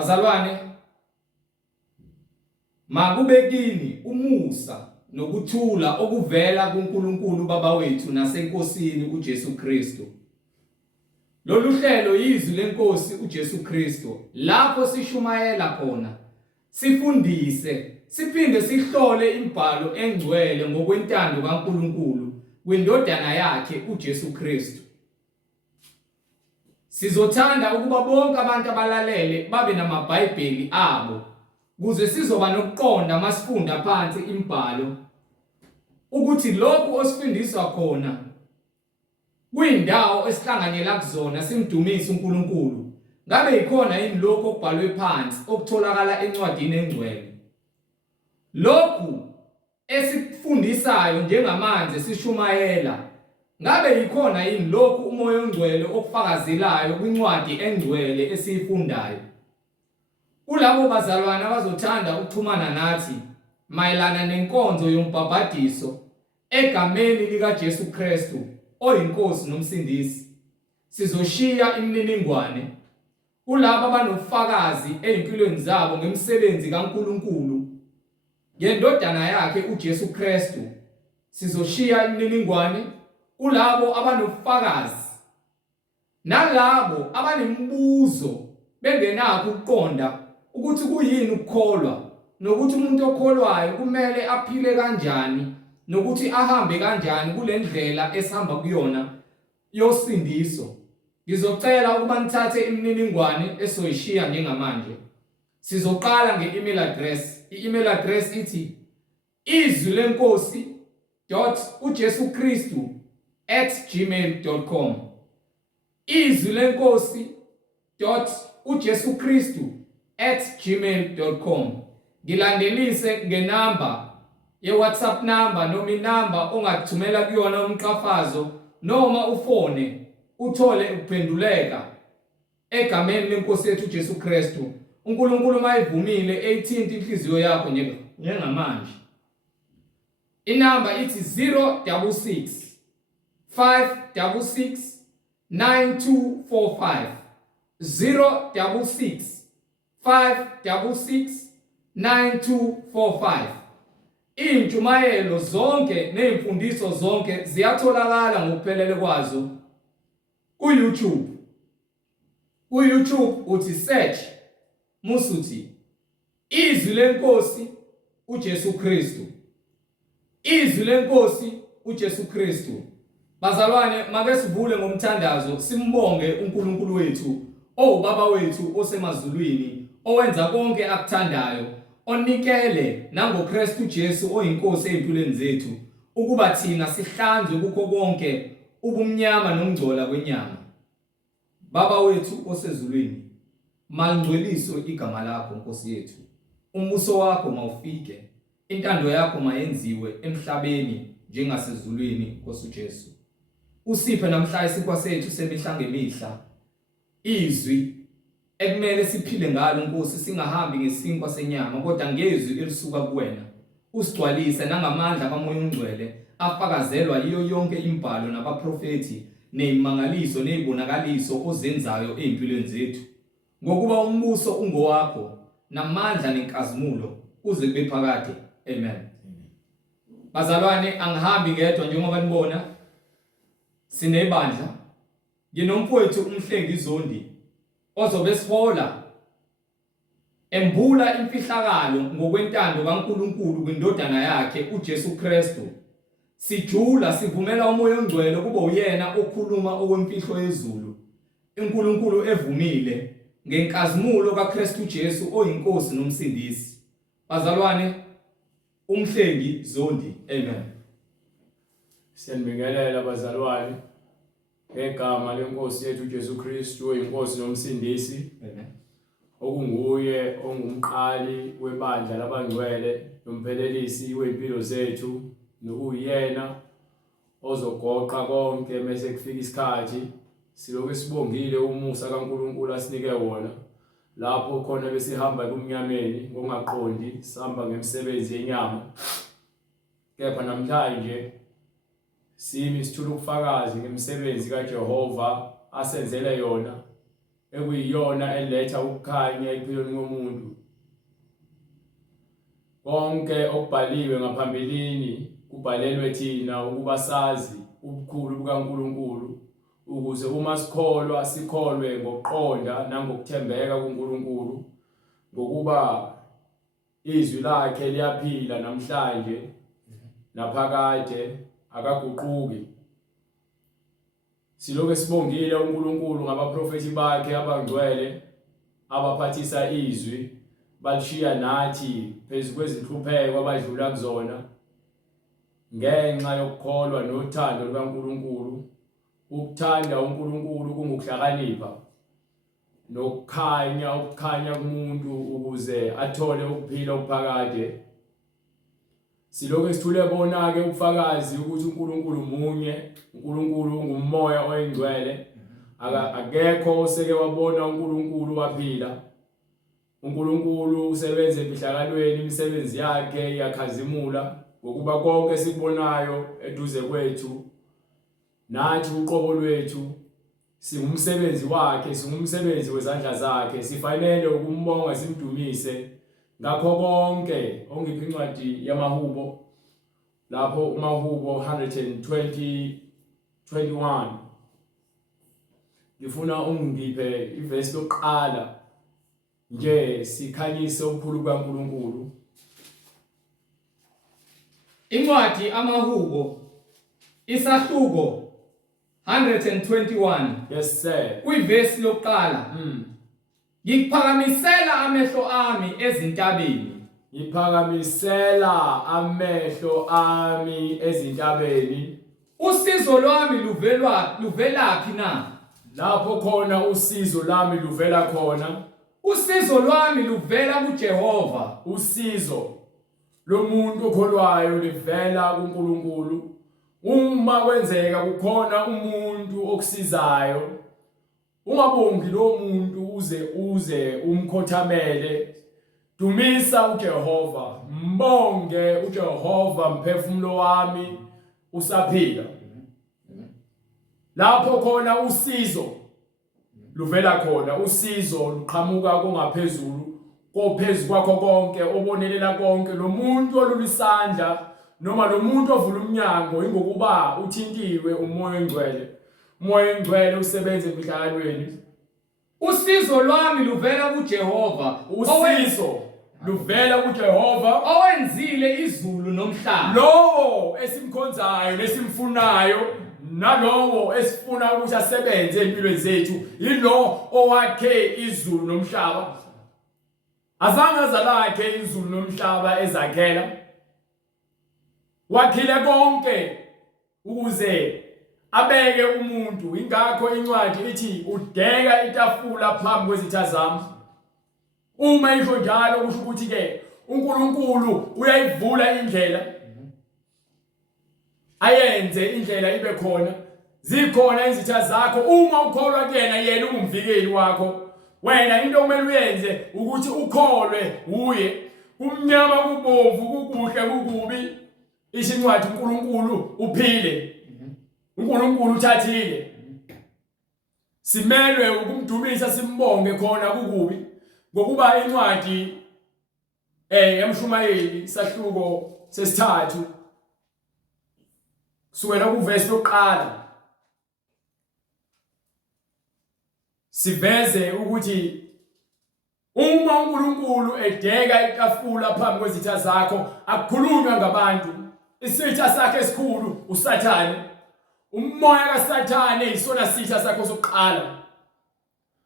Bazalwane, makube kini umusa nokuthula okuvela kuNkulunkulu Baba wethu naseNkosini uJesu Kristu. Lolu hlelo yizwi leNkosi uJesu Kristu, lapho sishumayela khona, sifundise, siphinde sihlole imibhalo engcwele ngokwentando kaNkulunkulu kwindodana yakhe uJesu Kristu. Sizothanda ukuba bonke abantu abalalele babe namaBhayibheli abo, ukuze sizoba nokuqonda masifunda phansi imibhalo ukuthi lokhu osifundiswa khona kuyindawo esihlanganyela kuzona simdumisa uNkulunkulu. Ngabe ikhona yini lokho okubhalwe phansi okutholakala encwadini engcwele? Lokhu esikufundisayo njengamanje sishumayela, ngabe ikhona yini lokhu umoya ongcwele okufakazelayo kwincwadi engcwele esiyifundayo? Kulabo bazalwane abazothanda ukuxhumana nathi mayelana nenkonzo yombhabhadiso egameni likaJesu Kristu oyinkosi nomsindisi, sizoshiya imininingwane. Kulabo abanofakazi ezimpilweni zabo ngemisebenzi kaNkulunkulu ngendodana yakhe uJesu Kristu, sizoshiya imininingwane. Kulabo abanofakazi nalabo abanemibuzo bengenakho ukuqonda ukuthi kuyini ukukholwa, nokuthi umuntu okholwayo kumele aphile kanjani, nokuthi ahambe kanjani kule ndlela esihamba kuyona yosindiso. Ngizocela ukuba nithathe imininingwane esoyishiya njengamanje. Sizoqala nge-email address. I-email address ithi izwilenkosi.ujesukristu@gmail.com. izwilenkosi.ujesukristu@gmail.com. Ngilandelise ngenamba ye-WhatsApp number noma inamba ongathumela kuyona umqhafazo noma ufone uthole ukuphenduleka egameni lenkosi yethu uJesu Kristu. uNkulunkulu mayivumile eyithinta inhliziyo yakho njengamanje. Inamba ithi 066 566 9245. 066 566 9245. Intshumayelo zonke nezimfundiso zonke ziyatholakala ngokuphelele kwazo ku-YouTube. Ku-YouTube uthi search musuthi izwi lenkosi uJesu Kristu. Izwi lenkosi uJesu Kristu. Bazalwane, make sivule ngomthandazo simbonge uNkulunkulu wethu, owubaba wethu osemazulwini, owenza konke akuthandayo, onikele nangoKristu Jesu oyinkosi ezimpilweni zethu, ukuba thina sihlanzwe kukho konke ubumnyama nokungcola kwenyama. Baba wethu osezulwini, malingcweliswe igama lakho Nkosi yethu. Umbuso wakho mawufike, intando yakho mayenziwe emhlabeni njengasezulwini Nkosi uJesu. Usiphe namhla isinkwa sethu semihla ngemihla, izwi ekumele siphile ngalo Nkosi, singahambi ngesinkwa senyama kodwa ngezwi elisuka kuwena. Usigcwalise nangamandla kaMoya oNgcwele afakazelwa yiyo yonke imibhalo nabaprofeti nezimangaliso nezibonakaliso ozenzayo ezimpilweni zethu, ngokuba umbuso ungowakho namandla nenkazimulo uze kube phakade. Amen. Bazalwane, angihambi ngedwa njengoba nibona sinebandla. Nginomfowethu umhlengi Zondi ozobe sihola embula imfihlakalo ngokwentando kaNkulunkulu kwindodana yakhe uJesu Kristu. Sijula sivumela uMoya oNgcwele kuba uyena okhuluma okwemfihlo yezulu, uNkulunkulu evumile ngenkazimulo kaKristu Jesu oyinkosi nomsindisi. Bazalwane, umhlengi Zondi. Amen. Siyabingelela bazalwane ngegama lenkosi yethu uJesu Kristu oyinkosi nomsindisi. Amen. Okunguye ongumqali webandla labangcwele nomphelelisi weimpilo zethu, nokuyena ozogoqa konke mase kufika isikhathi silokhu sibongile umusa kaNkulunkulu asinike wona, lapho khona besihamba kumnyameni ngongaqondi sihamba ngemisebenzi yenyama. Kepha namhlanje simi sithula ubufakazi ngemisebenzi kaJehova asenzele yona ekuyiyona eletha ukukhanya empilweni yomuntu. Konke okubhaliwe ngaphambilini kubhalelwe thina ukuba sazi ubukhulu bukaNkulunkulu, ukuze uma sikholwa sikholwe ngokuqonda nangokuthembeka kuNkulunkulu, ngokuba izwi lakhe liyaphila namhlanje naphakade akaguquki. Siloke sibongile uNkulunkulu ngabaprofeti bakhe abangcwele abaphathisa izwi balishiya nathi phezu kwezinhlupheko abadlula kuzona ngenxa yokukholwa nothando lukaNkulunkulu. Ukuthanda uNkulunkulu kungukuhlakanipha nokukhanya kumuntu ukuze athole ukuphila okuphakade. Siloke sithule bona-ke ubufakazi ukuthi uNkulunkulu munye, uNkulunkulu ungumoya oyingcwele, akekho oseke wabona uNkulunkulu waphila. uNkulunkulu usebenza emfihlakalweni, imisebenzi yakhe iyakhazimula ngokuba konke sikubonayo eduze kwethu nathi uqobo lwethu singumsebenzi wakhe, singumsebenzi wezandla zakhe. Sifanele ukumbonga simdumise ngakho konke. Ongiphi incwadi yamahubo lapho umahubo 120:21 ngifuna ungiphe ivesi lokuqala nje sikhanyise ubukhulu kaNkulunkulu. Incwadi amahubo isahluko 121. Yes sir. Kuyivesi lokuqala. Ngiphakamisela amehlo ami ezintabeni. Ngiphakamisela amehlo ami ezintabeni. Usizo lwami luvelaphi na? Lapho khona usizo lami luvela khona. Usizo lwami luvela kuJehova. Usizo lomuntu okholwayo livela kuNkulunkulu. Uma kwenzeka kukhona umuntu okusizayo, ungabongi lo muntu uze umkhothamele. Dumisa uJehova, mbonge uJehova mphefumulo wami usaphila. Lapho khona usizo luvela khona. Usizo luqhamuka kungaphezulu, kophezu kwakho konke, obonelela konke. Lo muntu olulisandla noma lo muntu ovula umnyango ingokuba uthintiwe umoya oyingcwele. Umoya oyingcwele usebenza emfihlakalweni. Usizo lwami luvela kuJehova. Usizo luvela kuJehova owenzile izulu nomhlaba. Lowo esimkhonzayo nesimfunayo nalowo esifuna ukuthi asebenze empilweni zethu yilo owakhe izulu nomhlaba. Azange azalakhe izulu nomhlaba ezakhela, wakhile konke ukuze abeke umuntu. Ingakho incwadi ithi udeka itafula phambi kwezitha zami. Uma isho njalo kusho ukuthi ke uNkulunkulu uyayivula indlela, ayenze indlela ibe khona. Zikhona izitha zakho uma ukholwa kuyena, yena ungumvikeli wakho. Wena into okumele uyenze ukuthi ukholwe uye. Kumnyama kubomvu, kukuhle kukubi, isho incwadi uNkulunkulu uphile. uNkulunkulu uthathile. Simelwe ukumdumisa simbonge khona kukubi, ngokuba incwadi yamshumayeli isahluko sesithathu kusukela kuvesi lokuqala siveze ukuthi uma uNkulunkulu edeka itafula phambi kwezitha zakho akukhulunywa ngabantu. Isitha sakhe esikhulu uSathane. Umoya kaSathane isona sitha sakho sokuqala.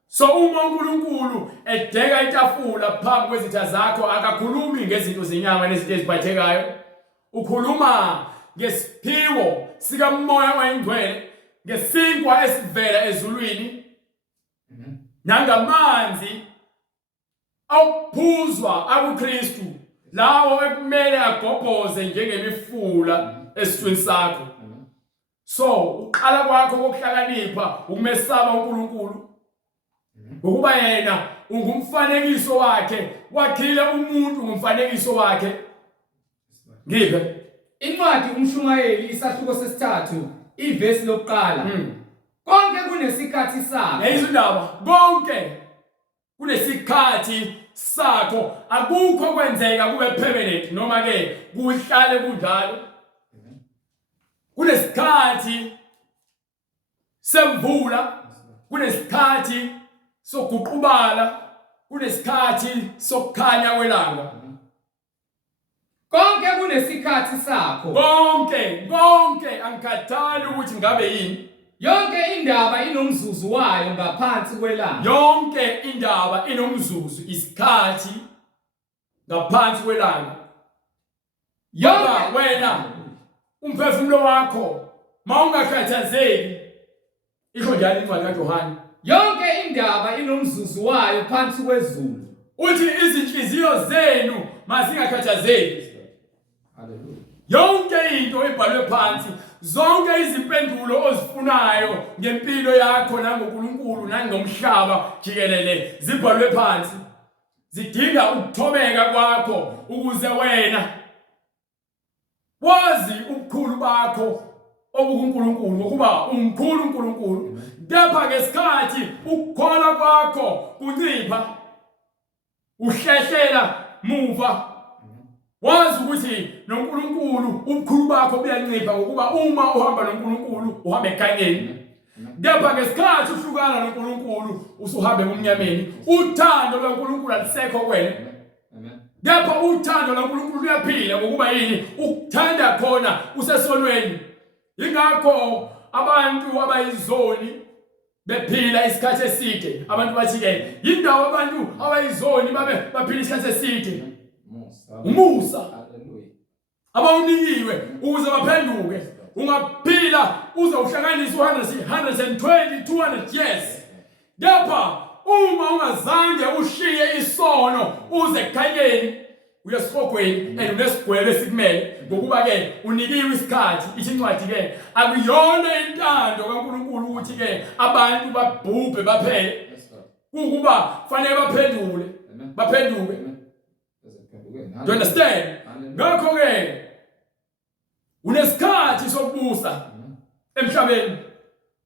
So uma uNkulunkulu edeka itafula phambi kwezitha zakho akakhulumi ngezinto zenyama nezinto eziphathekayo. Ukhuluma ngesiphiwo sikamoya oyingcwele, ngesinkwa esivela ezulwini, nangamanzi awuphuzwa akuKristu, lawo ekumele agobhoze njengemifula esithweni sakho. So uqala kwakho kokuhlakanipha ukumesaba uNkulunkulu, ngokuba yena ungumfanekiso wakhe, wakhile umuntu ngumfanekiso wakhe. Ngiphe incwadi umshumayeli isahluko sesithathu ivesi lokuqala. Konke kunesikhathi sakho. Yayizwa indaba, konke kunesikhathi sakho. Akukho kwenzeka kube permanent noma ke kuhlale kunjalo. Kunesikhathi semvula, kunesikhathi sokuqubala, kunesikhathi sokukhanya kwelanga. Konke kunesikhathi sakho. Konke angikhathali ukuthi ngabe yini. Yonke indaba inomzuzu wayo ngaphansi kwelanga. Yonke indaba inomzuzu, isikhathi ngaphansi kwelanga. Yonke wena umphefumulo wakho mawungakhathazeki. Isho njalo incwadi kaJohane. Yonke indaba inomzuzu wayo phansi kwezulu. Uthi izinhliziyo zenu mazingakhathazeki. Hallelujah. Yonke into ebhalwe phansi, zonke izimpendulo ozifunayo ngempilo yakho nangoNkulunkulu nangomhlaba jikelele zibhalwe phansi. Zidinga ukuthobeka kwakho ukuze wena wazi ubukhulu bakho obukuNkulunkulu ngokuba umkhulu uNkulunkulu. Kepha ngesikhathi ukukholwa kwakho kuncipha, uhlehlela muva, wazi ukuthi noNkulunkulu ubukhulu bakho buyancipha ngokuba uma uhamba noNkulunkulu uhamba ekhanyeni. Kepha ngesikhathi uhlukana noNkulunkulu usuhambe emnyameni. Uthando lwaNkulunkulu alisekho kuwena. Kepha uthando lwaNkulunkulu luyaphila ngokuba yini? Ukuthanda khona usesonweni. Ingakho abantu abayizoni bephila isikhathi eside. Abantu bathi ke yindawo abantu abayizoni baphila isikhathi eside. Umusa abawunikiwe ukuze baphenduke. Ungaphila uze uhlanganise 120 200 years. Kepha uma ungazange ushiye isono uze ekhayeni uyesihogweni and unesigwele esikumele ngokuba ke unikiwe isikhathi. Incwadi ke akuyona intando kaNkulunkulu ukuthi ke abantu babhubhe baphele. Kukuba fanele baphenduke. Do you understand? Ngakho ke unesikhathi sokubusa emhlabeni.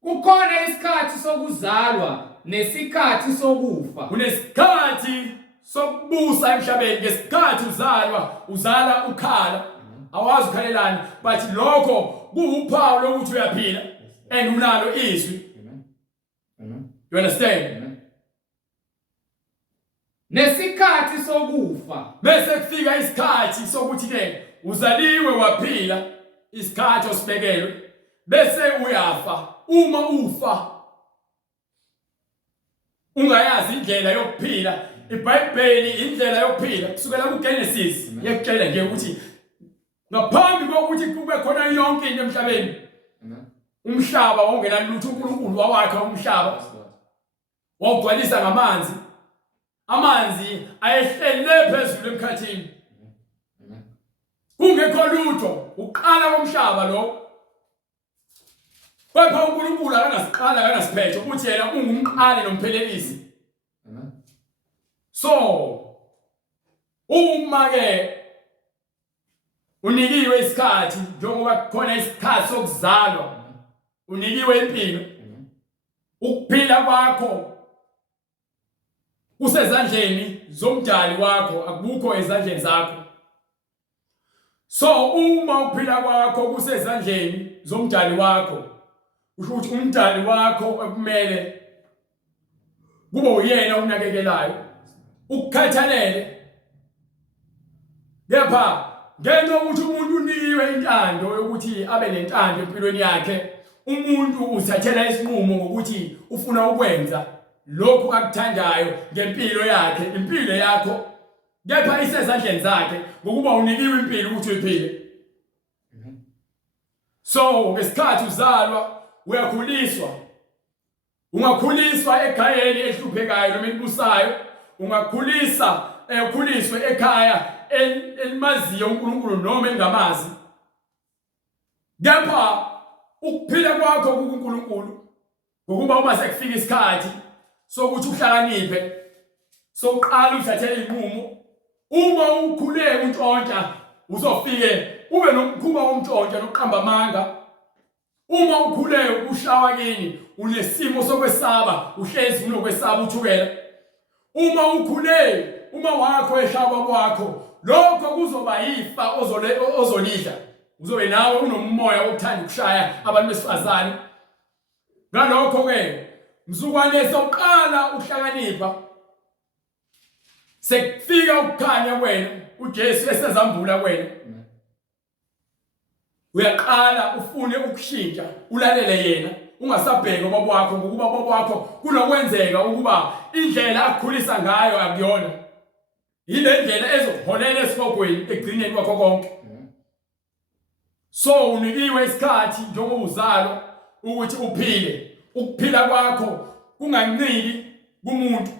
Kukhona isikhathi sokuzalwa nesikhathi sokufa. Unesikhathi sokubusa emhlabeni. Ngesikhathi uzala ukhala, awazi ukhalelani, but lokho kuwuphawu lokuthi uyaphila and unalo izwi. You understand? Nesikhathi sokufa. Bese kufika isikhathi sokuthi ke uzaliwe waphila, isikhathi osibekelwe, bese uyafa. Uma ufa ungayazi indlela yokuphila. iBhayibheli indlela yokuphila kusukela kuGenesis yakutshela nje ukuthi ngaphambi kokuthi kube khona yonke into emhlabeni, umhlaba wongenalutho, uNkulunkulu wawakha umhlaba, wawugcwalisa ngamanzi. Amanzi ayehlele phezulu emkhathini, kungekho lutho. Uqala komhlaba lo. Kepha uNkulunkulu akangasiqala akangasiphethe ukuthi yena ungumqali nomphelelisi. So uma ke unikiwe isikhathi, njengoba khona isikhathi sokuzalwa, unikiwe impilo, ukuphila kwakho kusezandleni zomdali wakho, akukho ezandleni zakho. So uma ukuphila kwakho kusezandleni zomdali wakho, usho ukuthi umdali wakho ekumele kube uyena unakekelayo, ukukhathalele. Kepha ngenxa yokuthi umuntu unikiwe intando yokuthi abe nentando empilweni yakhe, umuntu uthathela isinqumo ngokuthi ufuna ukwenza lokhu akuthandayo ngempilo yakhe, impilo yakho. Kepha isezandleni zakhe ngokuba unikiwe impilo ukuthi uyiphile. So ngesikhathi uzalwa uyakhuliswa. Ungakhuliswa ekhayeni ehluphekayo noma elibusayo, ukhuliswe ekhaya elimaziyo uNkulunkulu noma engamazi. Kepha ukuphila kwakho kuNkulunkulu ngokuba uma sekufika isikhathi sokuthi uhlakaniphe, sokuqala uthathele inqumo. Uma ukhule untshontsha uzofike ube nomkhuba womntshontsha nokuqamba amanga. Uma ukhule ushawa kini unesimo sokwesaba, uhlezi unokwesaba uthukela. Uma ukhule, uma wakho ehlaba kwakho, lokho kuzoba yifa ozolidla. Uzobe nawe unomoya wokuthanda ukushaya abantu besifazane. Ngalokho ke, mzukwane soqala uhlakanipha. Sekufika ukukhanya kwena, uJesu esezambula kwena. Uyaqala ufune ukushintsha, ulalele yena, ungasabheka ubaba wakho ngokuba ubaba wakho kunokwenzeka ukuba indlela akukhulisa ngayo akuyona. Ile ndlela ezokuholela esifogweni egcineni kwakho konke. So unikiwe isikhathi njengoba uzalo ukuthi uphile. Ukuphila kwakho kunganciki kumuntu.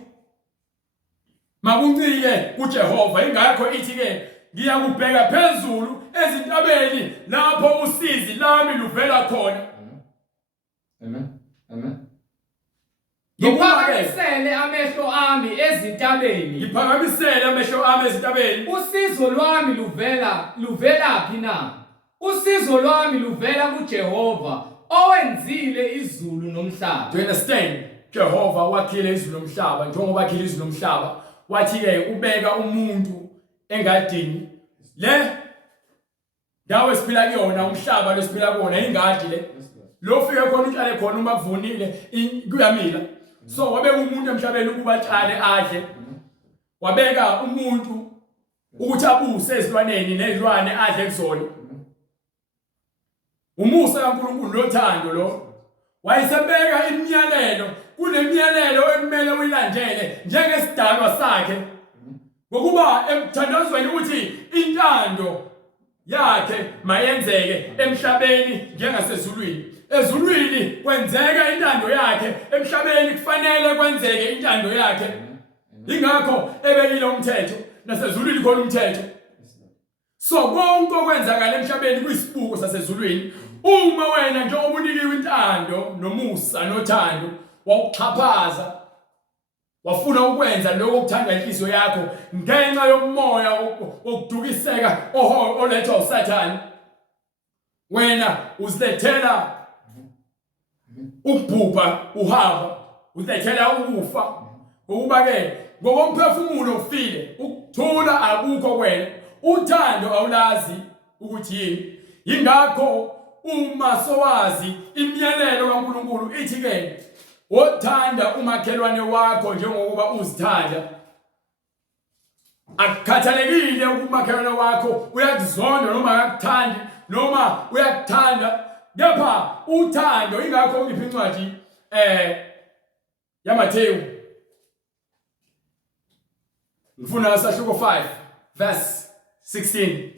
Makuncike kuJehova. Ingakho ithi ke ngiyakubheka phezulu ezintabeni lapho usizi lami luvela khona. Amen. Amen. Ngiphakamisele amehlo ami ezintabeni. Ngiphakamisele amehlo ami ezintabeni. Usizo lwami luvela phi na? Usizo lwami luvela kuJehova owenzile izulu nomhlaba. Do you understand? Jehova wakhile izulu nomhlaba. Njengoba wakhile izulu nomhlaba, wathi ke ubeka umuntu engadini. Le ndawo esiphila kuyona, umhlaba lesiphila kuwona ingadi le. Lo fike khona utshale khona uma kuvunile kuyamila. So wabeka umuntu emhlabeni ukuba atshale adle. Wabeka umuntu ukuthi abuse ezilwaneni nezilwane adle kuzona. Umusa kaNkulunkulu lothando lo. Wayesebeka imiyalelo, kunemiyalelo ekumele uyilandele njengesidalwa sakhe. Ngokuba emthandazweni uthi intando yakhe mayenzeke emhlabeni njengasezulwini. Ezulwini kwenzeka intando yakhe, emhlabeni kufanele kwenzeke intando yakhe. Ingakho ebekile umthetho, nasezulwini khona umthetho. So konke okwenzakala emhlabeni kuyisibuko sasezulwini. Uma wena njengoba unikiwe intando nomusa nothando, wawuxhaphaza, wafuna ukwenza lokho okuthanda inhliziyo yakho ngenxa yomoya wokudukiseka olethwa uSathane, wena uzilethela ukubhubha uhamba, uzilethela ukufa. Ngokuba ke ngokomphefumulo ufile, ukuthula akukho kwena, uthando awulazi ukuthi yini. Ingakho uma sowazi imiyalelo kaNkulunkulu ithi ke wothanda umakhelwane wakho njengokuba uzithanda. Akukhathalekile ukumakhelwane wakho uyakuzonda noma akakuthandi noma uyakuthanda, kepha uthando. Ingakho ngiphi incwadi yaMathewu, ngifuna sahluko 5 verse 16.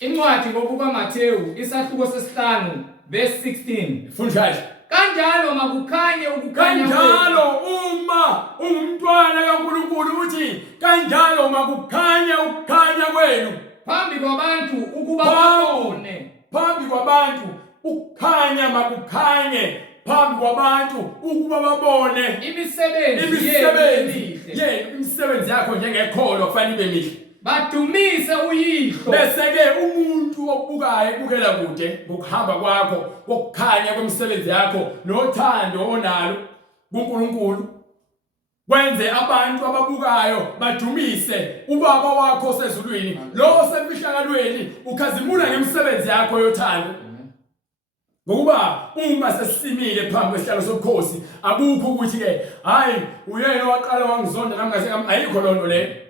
Incwadi ngokuka Mathewu isahluko sesi-5 verse 16. Funjaji. Kanjalo makukhanye ukukhanya kwenu. Kanjalo uma ungumntwana kaNkulunkulu uthi kanjalo makukhanya ukukhanya kwenu Phambi kwabantu ukuba babone. Phambi kwabantu ukukhanya makukhanye phambi kwabantu ukuba babone Imisebenzi imisebenzi yakho njengekholo kufanele ibe mihle. Badumise uyihlo. Bese ke umuntu obukayo ebukela kude ngokuhamba kwakho, kokukhanya kwemisebenzi yakho nothando onalo kuNkulunkulu, kwenze abantu ababukayo badumise ubaba wakho osezulwini, lo osemfihlakalweni, ukhazimula ngemisebenzi yakho yothando. Ngokuba uma sesimile phambi kwesihlalo sobukhosi, akukho ukuthi ke hayi uyena waqala wangizonda nami ngase ayikho lonto le.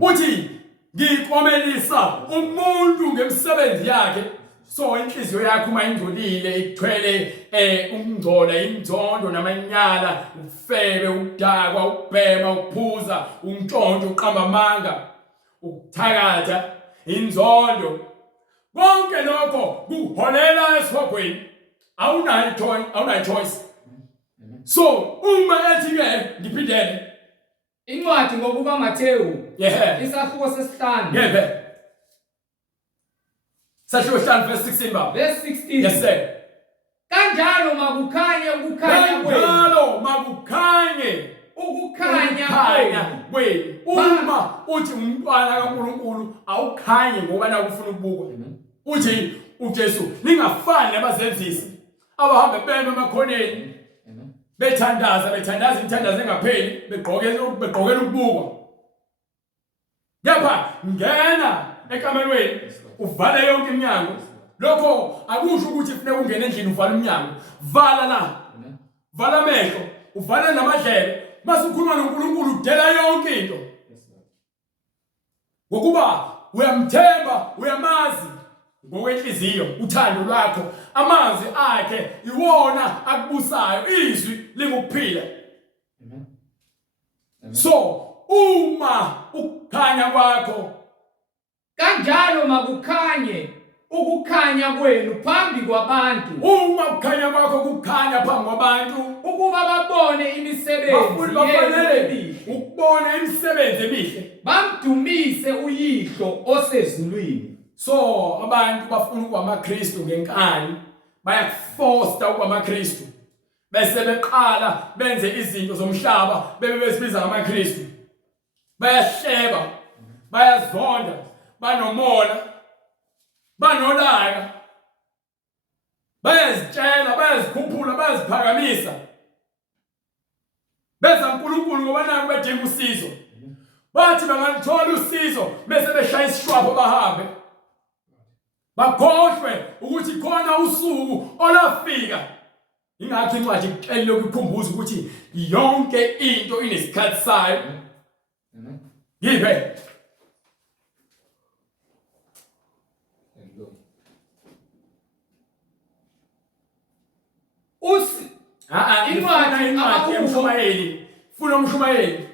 Uthi ngikomelisa umuntu ngemisebenzi yakhe. So inhliziyo yakho uma ingcolile ithwele ukungcola, inzondo namanyala, ufebe, ukudakwa, ukubhema, ukuphuza, untshontsho, uqamba amanga, ukuthakatha, inzondo, konke lokho kuholela esihogweni. Awunayo choice. So uma ethi ke ngiphindele Incwadi ngokuka Mathewu isahluko sesi-5 sahluko 5 verse 16 baba. Verse 16. Yes sir. Kanjalo makukhanye ukukhanya kwenu. Kanjalo makukhanye ukukhanya kwenu. Uma uthi umntwana kaNkulunkulu awukhanye ngoba nakufuna ukubukwa. Uthi uJesu ningafani nabazenzisi abahambe beme emakhoneni bethandaza imithandazo engapheli begqokela ukubukwa. Kepha ngena ekamelweni uvale yonke iminyango. Lokho akusho ukuthi kufanele ungene endlini uvale iminyango. Vala la. Vala amehlo, uvale namadlebe. Mase ukhuluma noNkulunkulu udela yonke into. Ngokuba uyamthemba, uyamazi ngokwenhliziyo uthando lwakho. Amazwi akhe iwona akubusayo, izwi lingukuphila. So uma ukukhanya kwakho kanjalo makukhanye ukukhanya kwenu phambi kwabantu. Uma ukukhanya kwakho kukhanya phambi kwabantu ukuba babone imisebenzi yenu, ukubona imisebenzi emihle, bamdumise uYihlo osezulwini. So abantu bafuna ukuba amaKristu ngenkani, bayakufosta ukuba amaKristu, bese beqala benze izinto zomhlaba bebe besibiza ngamaKristu. Bayahleba, bayazonda, banomona, banolaka, bayazitshela, bayazikhuphula, bayaziphakamisa. Beza uNkulunkulu ngoba naku bedinga usizo. Bathi bangaluthola usizo bese beshaya isishwapho bahambe. Bakhohlwe ukuthi khona usuku olafika. Ingakho incwadi ikuxele lokukhumbuza ukuthi yonke into inesikhathi sayo. Yibe. Incwadi yomshumayeli. Funa umshumayeli.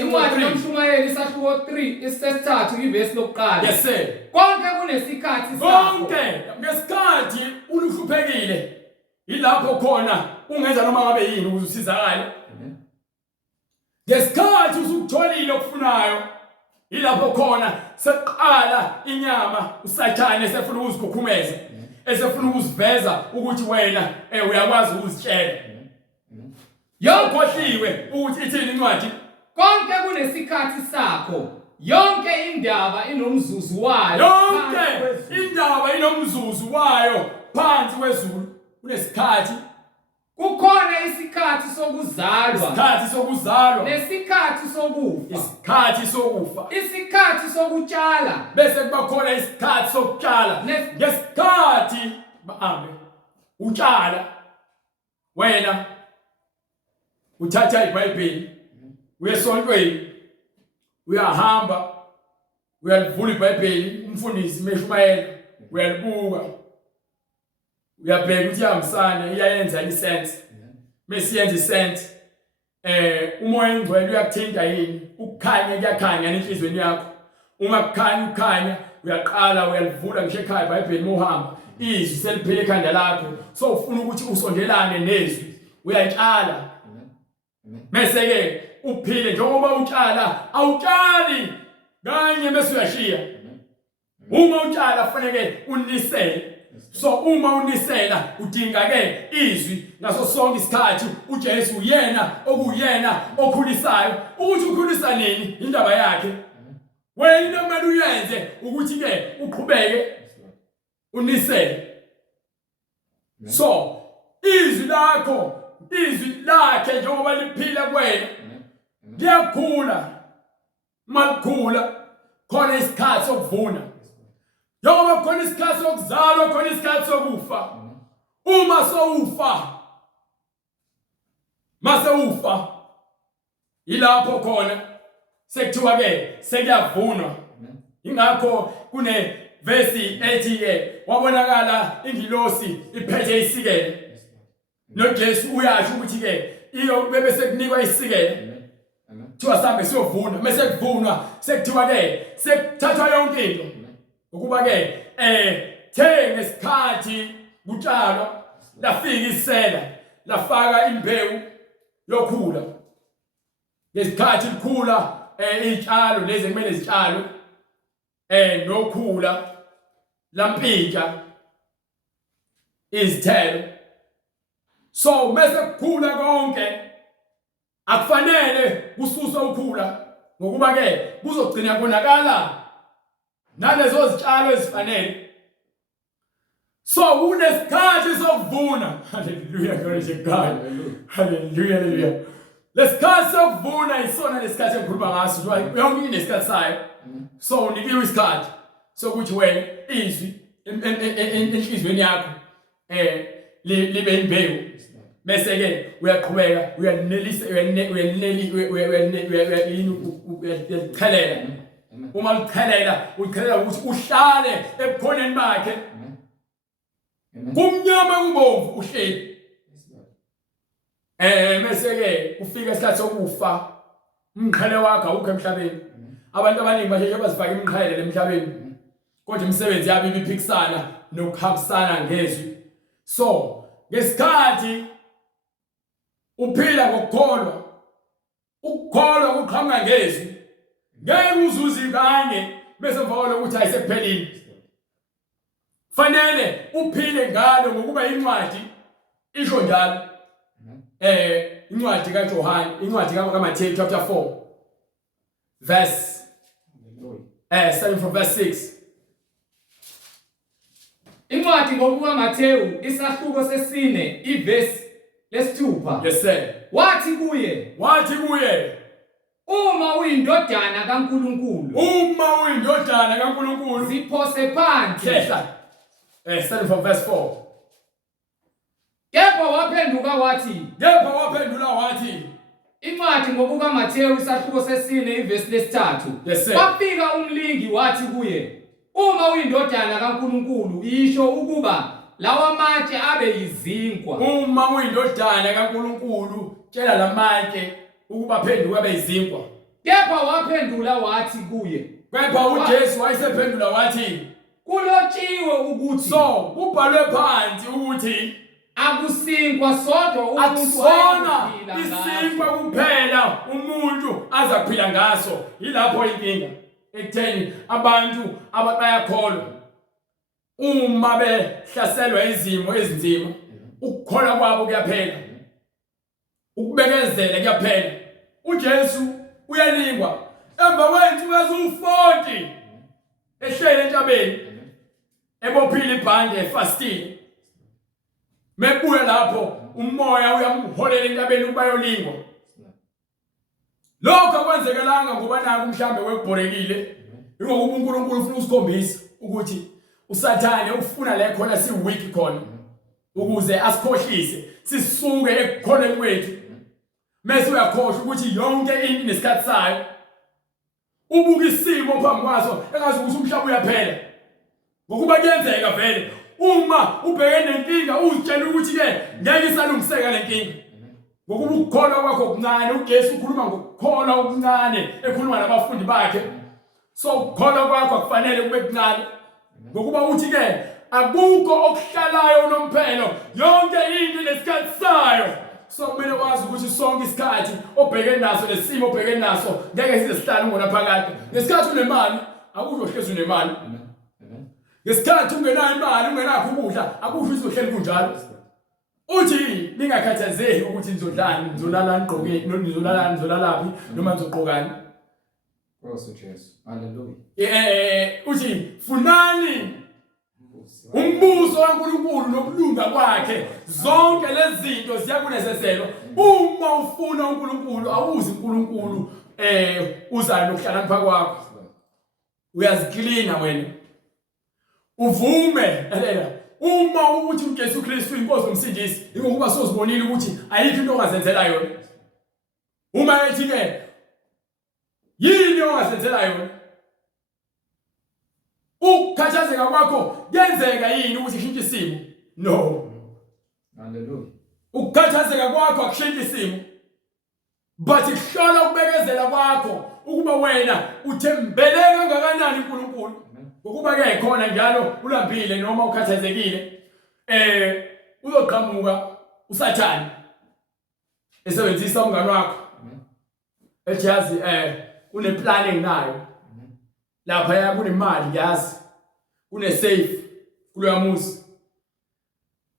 Incwadi yomshumayeli sahluko 3 isesithathu ivesi lokuqala. Yes sir. Konke kunesikhathi sakho. Konke ngesikhathi uluhluphekile. Ilapho khona ungenza noma ngabe yini ukuze usizakale. Ngesikhathi usukutholile okufunayo. Ilapho khona seqala inyama usathane esefuna ukuzikhukhumeza. Esefuna ukuziveza ukuthi wena uyakwazi ukuzitshela. Yokhohliwe ukuthi ithini incwadi? Konke kunesikhathi sakho. Yonke indaba inomzuzu wayo. Yonke indaba inomzuzu wayo phansi kwezulu. Kunesikhathi. Kukhona isikhathi sokuzalwa. Isikhathi sokuzalwa. Nesikhathi sokufa. Isikhathi sokufa. Isikhathi sokutshala. Bese kuba khona isikhathi sokutshala. Ngesikhathi bahambe utshala. Wena uthatha iBhayibheli, uyesontweni, uyahamba, uyalivula iBhayibheli, umfundisi meshumayela, uyalibuka. Uyabheka ukuthi ihambisana iyayenza isense. Mesiyenza isense. Umoya engcwele uyakuthinta yini? Ukukhanya kuyakhanya enhlizweni yakho. Uma kukhanya ukukhanya uyaqala uyalivula ngisho ekhaya iBhayibheli mohamba. Izwi seliphile ekhanda lakho. So ufuna ukuthi usondelane nezwi. Uyatshala. Mase ke uphile njengoba utshala, awutshali kanye bese uyashiya. Uma utshala kufanele unisele. So uma unisela udinga ke izwi ngaso sonke isikhathi uJesu uyena okuyena okhulisayo. Ukuthi ukhulisa nini indaba yakhe. Wena into kumele uyenze ukuthi ke uqhubeke unisele. So izwi lakhe njengoba liphila kuwena liyakhula. Malikhula khona isikhathi sokuvuna. Njengoba khona isikhathi sokuzalwa khona isikhathi sokufa. Uma mase ufa ilapho khona sekuthiwa ke sekuyavunwa. Ingakho kune verse ethi ke wabonakala ingilosi iphethe isikele. NoJesu uyasho ukuthi ke iyo bese kunikwa isikele. Thiwa sambe siyovuna, mase kuvunwa sekuthiwa ke sekuthathwa yonke into. Ukuba ke ngesikhathi kutshalwa lafika isela lafaka imbewu yokhula. Ngesikhathi likhula izitshalo lezi kumele zitshalwe nokhula lampintsha izithelo. So mase kukhula konke akufanele kususwe ukhula ngokuba ke kuzogcina konakala nalezo zitshalo ezifanele. So unesikhathi sokuvuna. Hallelujah, glory to God. Hallelujah, hallelujah. Lesikhathi sokuvuna isona lesikhathi engikhuluma ngaso nje yonke inesikhathi sayo. So nikiwe isikhathi sokuthi wena izwi enhlizweni yakho libe imbewu. Bese ke uyaqhubeka uyanelisa uyachelela. Uma uchelela uchelela ukuthi uhlale ebukhoneni bakhe. Kumnyama kubomvu uhleli. Bese ke ufika isikhathi sokufa. Umqhele wakhe awukho emhlabeni. Abantu abaningi basheshe bazifaka imqhele emhlabeni. Kodwa imisebenzi yabo ibiphikisana nokuhambisana ngezwi. So, ngesikhathi uphila ngokukholwa. Ukukholwa kuqhamuka ngezwi. Ngeke uzuze kanye bese mfawolo ukuthi ayisephelile. Fanele uphile ngalo ngokuba incwadi isho njalo. Incwadi kaJohane, incwadi kaMathewu chapter 4 verse starting from verse 6. Incwadi ngokukaMathewu isahluko sesine ivesi lesithupha. Yes sir. Wathi kuye, uma uyindodana kaNkulunkulu, ziphose phansi. Starting from verse 4. Kepha waphendula wathi, incwadi ngokukaMathewu isahluko sesine ivesi lesithathu. Yes sir. Wafika umlingi wathi kuye, uma uyindodana kaNkulunkulu isho ukuba lawa matshe abe yizinkwa. Uma uyindodana kaNkulunkulu tshela lamatshe ukuba phenduka abe yizinkwa. Kepha waphendula wathi kuye, kepha uJesu wayesephendula wathi, kulotshiwe ukuthi, so kubhalwe phansi ukuthi akusinkwa sodwa umuntu akusona isinkwa kuphela umuntu azaphila ngaso. Yilapho inkinga ekutheni abantu abayakholwa uma behlaselwa izimo ezinzima ukukholwa kwabo kuyaphela, ukubekezela kuyaphela. uJesu uyalingwa emva kwensuku eziwu-40 ehleli entabeni ebophile ibhande efastile. Mebuya lapho umoya uyamholela entabeni ukuba yolingwa. Lokho akwenzekelanga ngoba naku mhlambe wekubhorekile, ingokuba uNkulunkulu ufuna usikhombisa ukuthi uSathane ufuna la khona si-weak khona ukuze asikhohlise sisuke ekukholweni kwethu. Mase uyakhohlwa ukuthi yonke into inesikhathi sayo. Ubuka isimo phambi kwaso engazi ukuthi umhlaba uyaphela. Ngokuba kuyenzeka vele uma ubheke nenkinga uzitshela ukuthi ke ngeke isalungiseka lenkinga. Ngokuba ukukholwa kwakho okuncane, uJesu ukhuluma ngokukholwa okuncane ekhuluma nabafundi bakhe. So ukukholwa kwakho akufanele kube kuncane. Ngokuba uthi ke akukho okuhlalayo unomphelo, yonke into inesikhathi sayo. So kumele wazi ukuthi sonke isikhathi obhekene naso lesimo obhekene naso ngeke size sihlale ngona phakade. Ngesikhathi unemali akuzohlezi unemali. Ngesikhathi ungenayo imali ungenakho ukudla akusho izohleli kunjalo. Uthi ningakhathazeki ukuthi nizodlani, nizolala nigqoke, nizolalaphi noma nizogqokani. Nkosi uJesu. Hallelujah. Uthi funani umbuso kaNkulunkulu nokulunga kwakhe, zonke lezi zinto ziyakunezezelwa. Uma ufuna uNkulunkulu awuzi uNkulunkulu uza nokuhlala ngapha kwakho. Uyaziklina wena. Uvume uma ukuthi uJesu Kristu uyinkosi nomsindisi, ingokuba sozibonile ukuthi ayikho into ongazenzela yona. Uma ethi ke yini ongazenzela yona? Ukukhathazeka kwakho kuyenzeka yini ukuthi ishintshe isimo? No. Hallelujah. Ukukhathazeka kwakho akushintshe isimo. But ihlola ukubekezela kwakho ukuba wena uthembele kangakanani uNkulunkulu. Ngokuba ke khona njalo ulambile noma ukhathazekile uzoqhamuka uSathane esebenzisa umngane wakho. Ejazi une planning nayo. Lapha ya kunemali yazi. Kune safe kuloya muzi.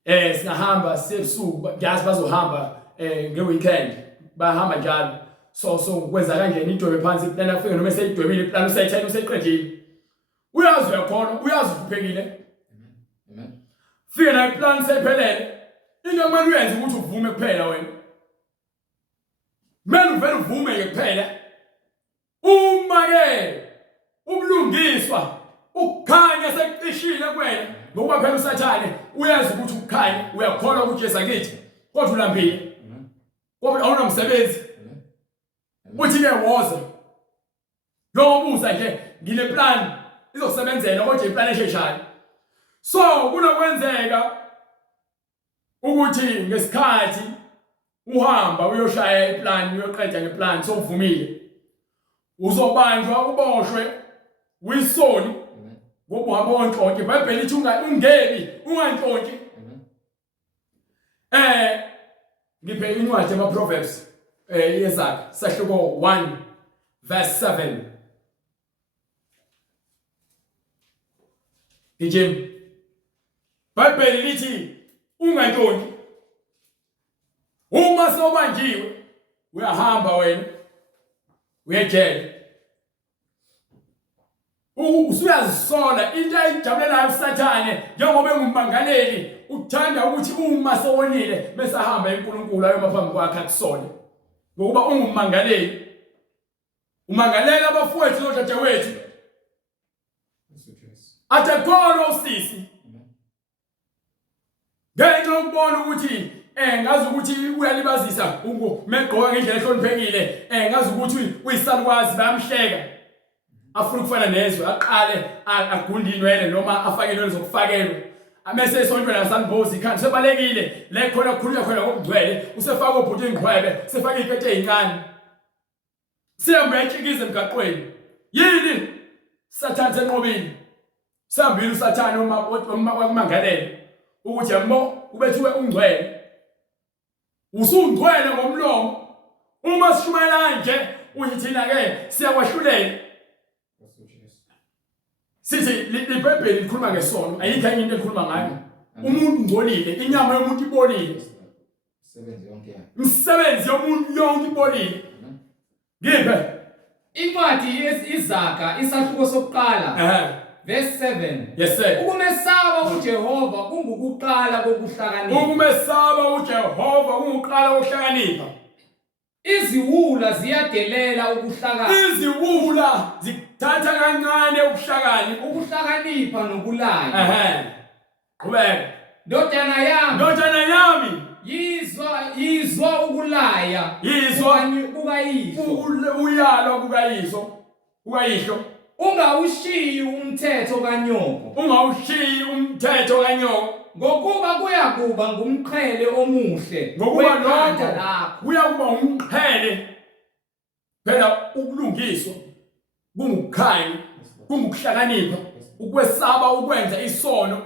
Singahamba sebusuku yazi bazohamba ngeweekend bahamba njalo. So kwenza kanjeni idwebe phansi plan afike noma seyidwebile plan usayithela useqedile. Uyazi uyakhona, uyazi uphekile. Amen. fike nayo iplan sephelele into kumele uyenze ukuthi uvume kuphela wena kumele uvele uvume ke kuphela uma ke ubulungiswa ukukhanya sekucishile kuwena ngoba phela usathane uyazi ukuthi ukukhanya uyakholwa ukuthi Jesu akithi kodwa ulambile ngoba awunamsebenzi uthi ke woza yobuza nje ngine plan izosebenzela kodwa iplan esheshayo so kunokwenzeka ukuthi ngesikhathi uhamba uyoshaya iplan uyoqeda ngeplan sokuvumile uzobanjwa uboshwe wisoni ngoba uhamba wonke iBhayibheli lithi ungeni ungantshontshe ngiphe incwadi yama-Proverbs yezakhe sahluko 1 verse 7 Ijim iBhayibheli lithi ungantshontshe uma sobanjiwe uyahamba wena uyejele usuyazisola into ayijabulelayo usathane njengoba engummangaleli uthanda ukuthi uma sowonile bese ahamba eNkulunkulu ayomaphambi kwakhe akusole ngokuba ungummangaleli umangalela abafowethu nodadewethu atakholwa usisi ngenxa yokubona ukuthi ngazi ukuthi uyalibazisa umegqoka ngendlela ehloniphekile ngazi ukuthi uyisalukwazi bayamhleka afuna ukufana nezwe aqale agundinwele noma afake into zokufakelwa amese esontweni nasanbozi ikhanda sebalekile le khona kukhulunywa khona ngokugcwele usefaka obhuti ingqwebe sefaka ikete ezincane siyambe entshikize emgaqweni yini sathane senqobile sihambile usathane wakumangalela ukuthi yambo ubethiwe ungcwele usungcwele ngomlomo uma sishumayela nje uyithina ke siyakwahlulela sithi iBhayibheli likhuluma ngesono ayikho enye into ekhuluma ngayo umuntu ngcolile inyama yomuntu ibolile imisebenzi yomuntu yonke ibolile ngiphe incwadi yezakha isahluko sokuqala verse 7 yes sir ukumesaba uJehova kungukuqala kokuhlakanipha ukumesaba uJehova kungukuqala kokuhlakanipha iziwula ziyadelela ukuhlakanipha iziwula zithatha kancane ukuhlakanipha nokulaya qhubeka ndodana yami yizwa ukulaya kukayihlo uyalwa kukayihlo ungawushiyi umthetho kanyoko ngokuba kuyakuba ngumqhele omuhle ngokuba lokho kuyakuba umqhele phela ukulungiswa kungukukhanya kungukuhlakanipha ukwesaba ukwenza isono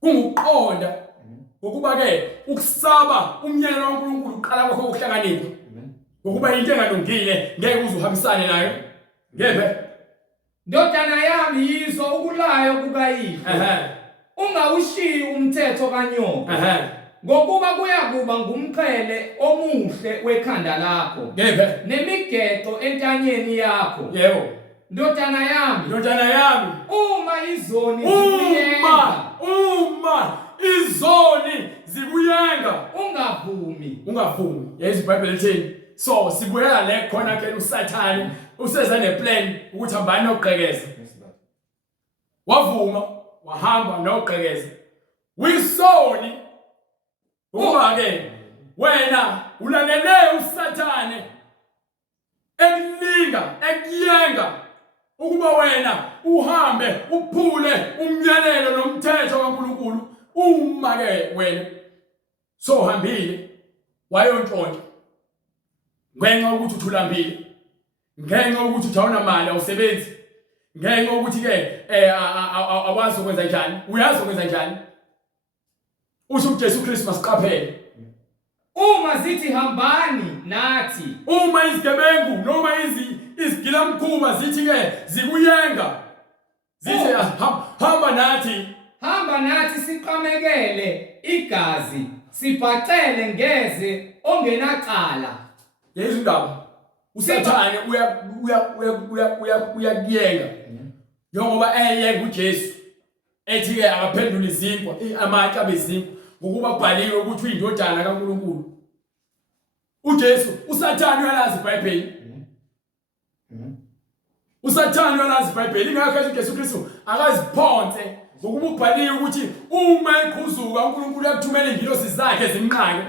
kungukuqonda ngokuba ke ukusaba umyalelo kaNkulunkulu uqala kwakho ukuhlakanipha ngokuba into engalungile ngeke uze uhambisane nayo ngephe ndodana yami yizwa ukulaya kukayihlo ungawushiyi umthetho kanyoko ngokuba kuyakuba ngumqhele omuhle wekhanda lakho ngephe nemigeqo entanyeni yakho yebo ndodana yami uma izoni zikuyenga ungavumi yazi iBhayibheli lithi so sibuyela le khona ke usathane useza neplan ukuthi hambani noqhekeza wavuma wahamba noqhekeza wisoni uma ke wena ulalele usathane ekuyenga ukuba wena uhambe uphule umyalelo nomthetho kaNkulunkulu uma ke wena so hambile wayontshontsha ngenxa ukuthi uthulambile ngenxa ukuthi uthawuna mali awusebenzi ngenxa ukuthi ke awazi ukwenza njani uyazi ukwenza njani usho uJesu Kristu masiqaphele uma zithi hambani nathi uma izigebengu noma izigilamkhuba zithi ke zikuyenga zithi hamba nathi siqamekele igazi sibhacele ngeze ongenaqala yezwe indaba usathane uyakuyenga njengoba eyenga uJesu ethi ke akaphendula izinkwa amatshe abezinkwa ngokuba kubhaliwe ukuthi uyindodana kaNkulunkulu. uJesu usathane uyalazi iBhayibheli. Usathane uyalazi iBhayibheli ingakho uJesu Kristu akaziphonse ngokuba ubhaliwe ukuthi uma eqhuzuka uNkulunkulu yakuthumela ingilosi zakhe zimnqake.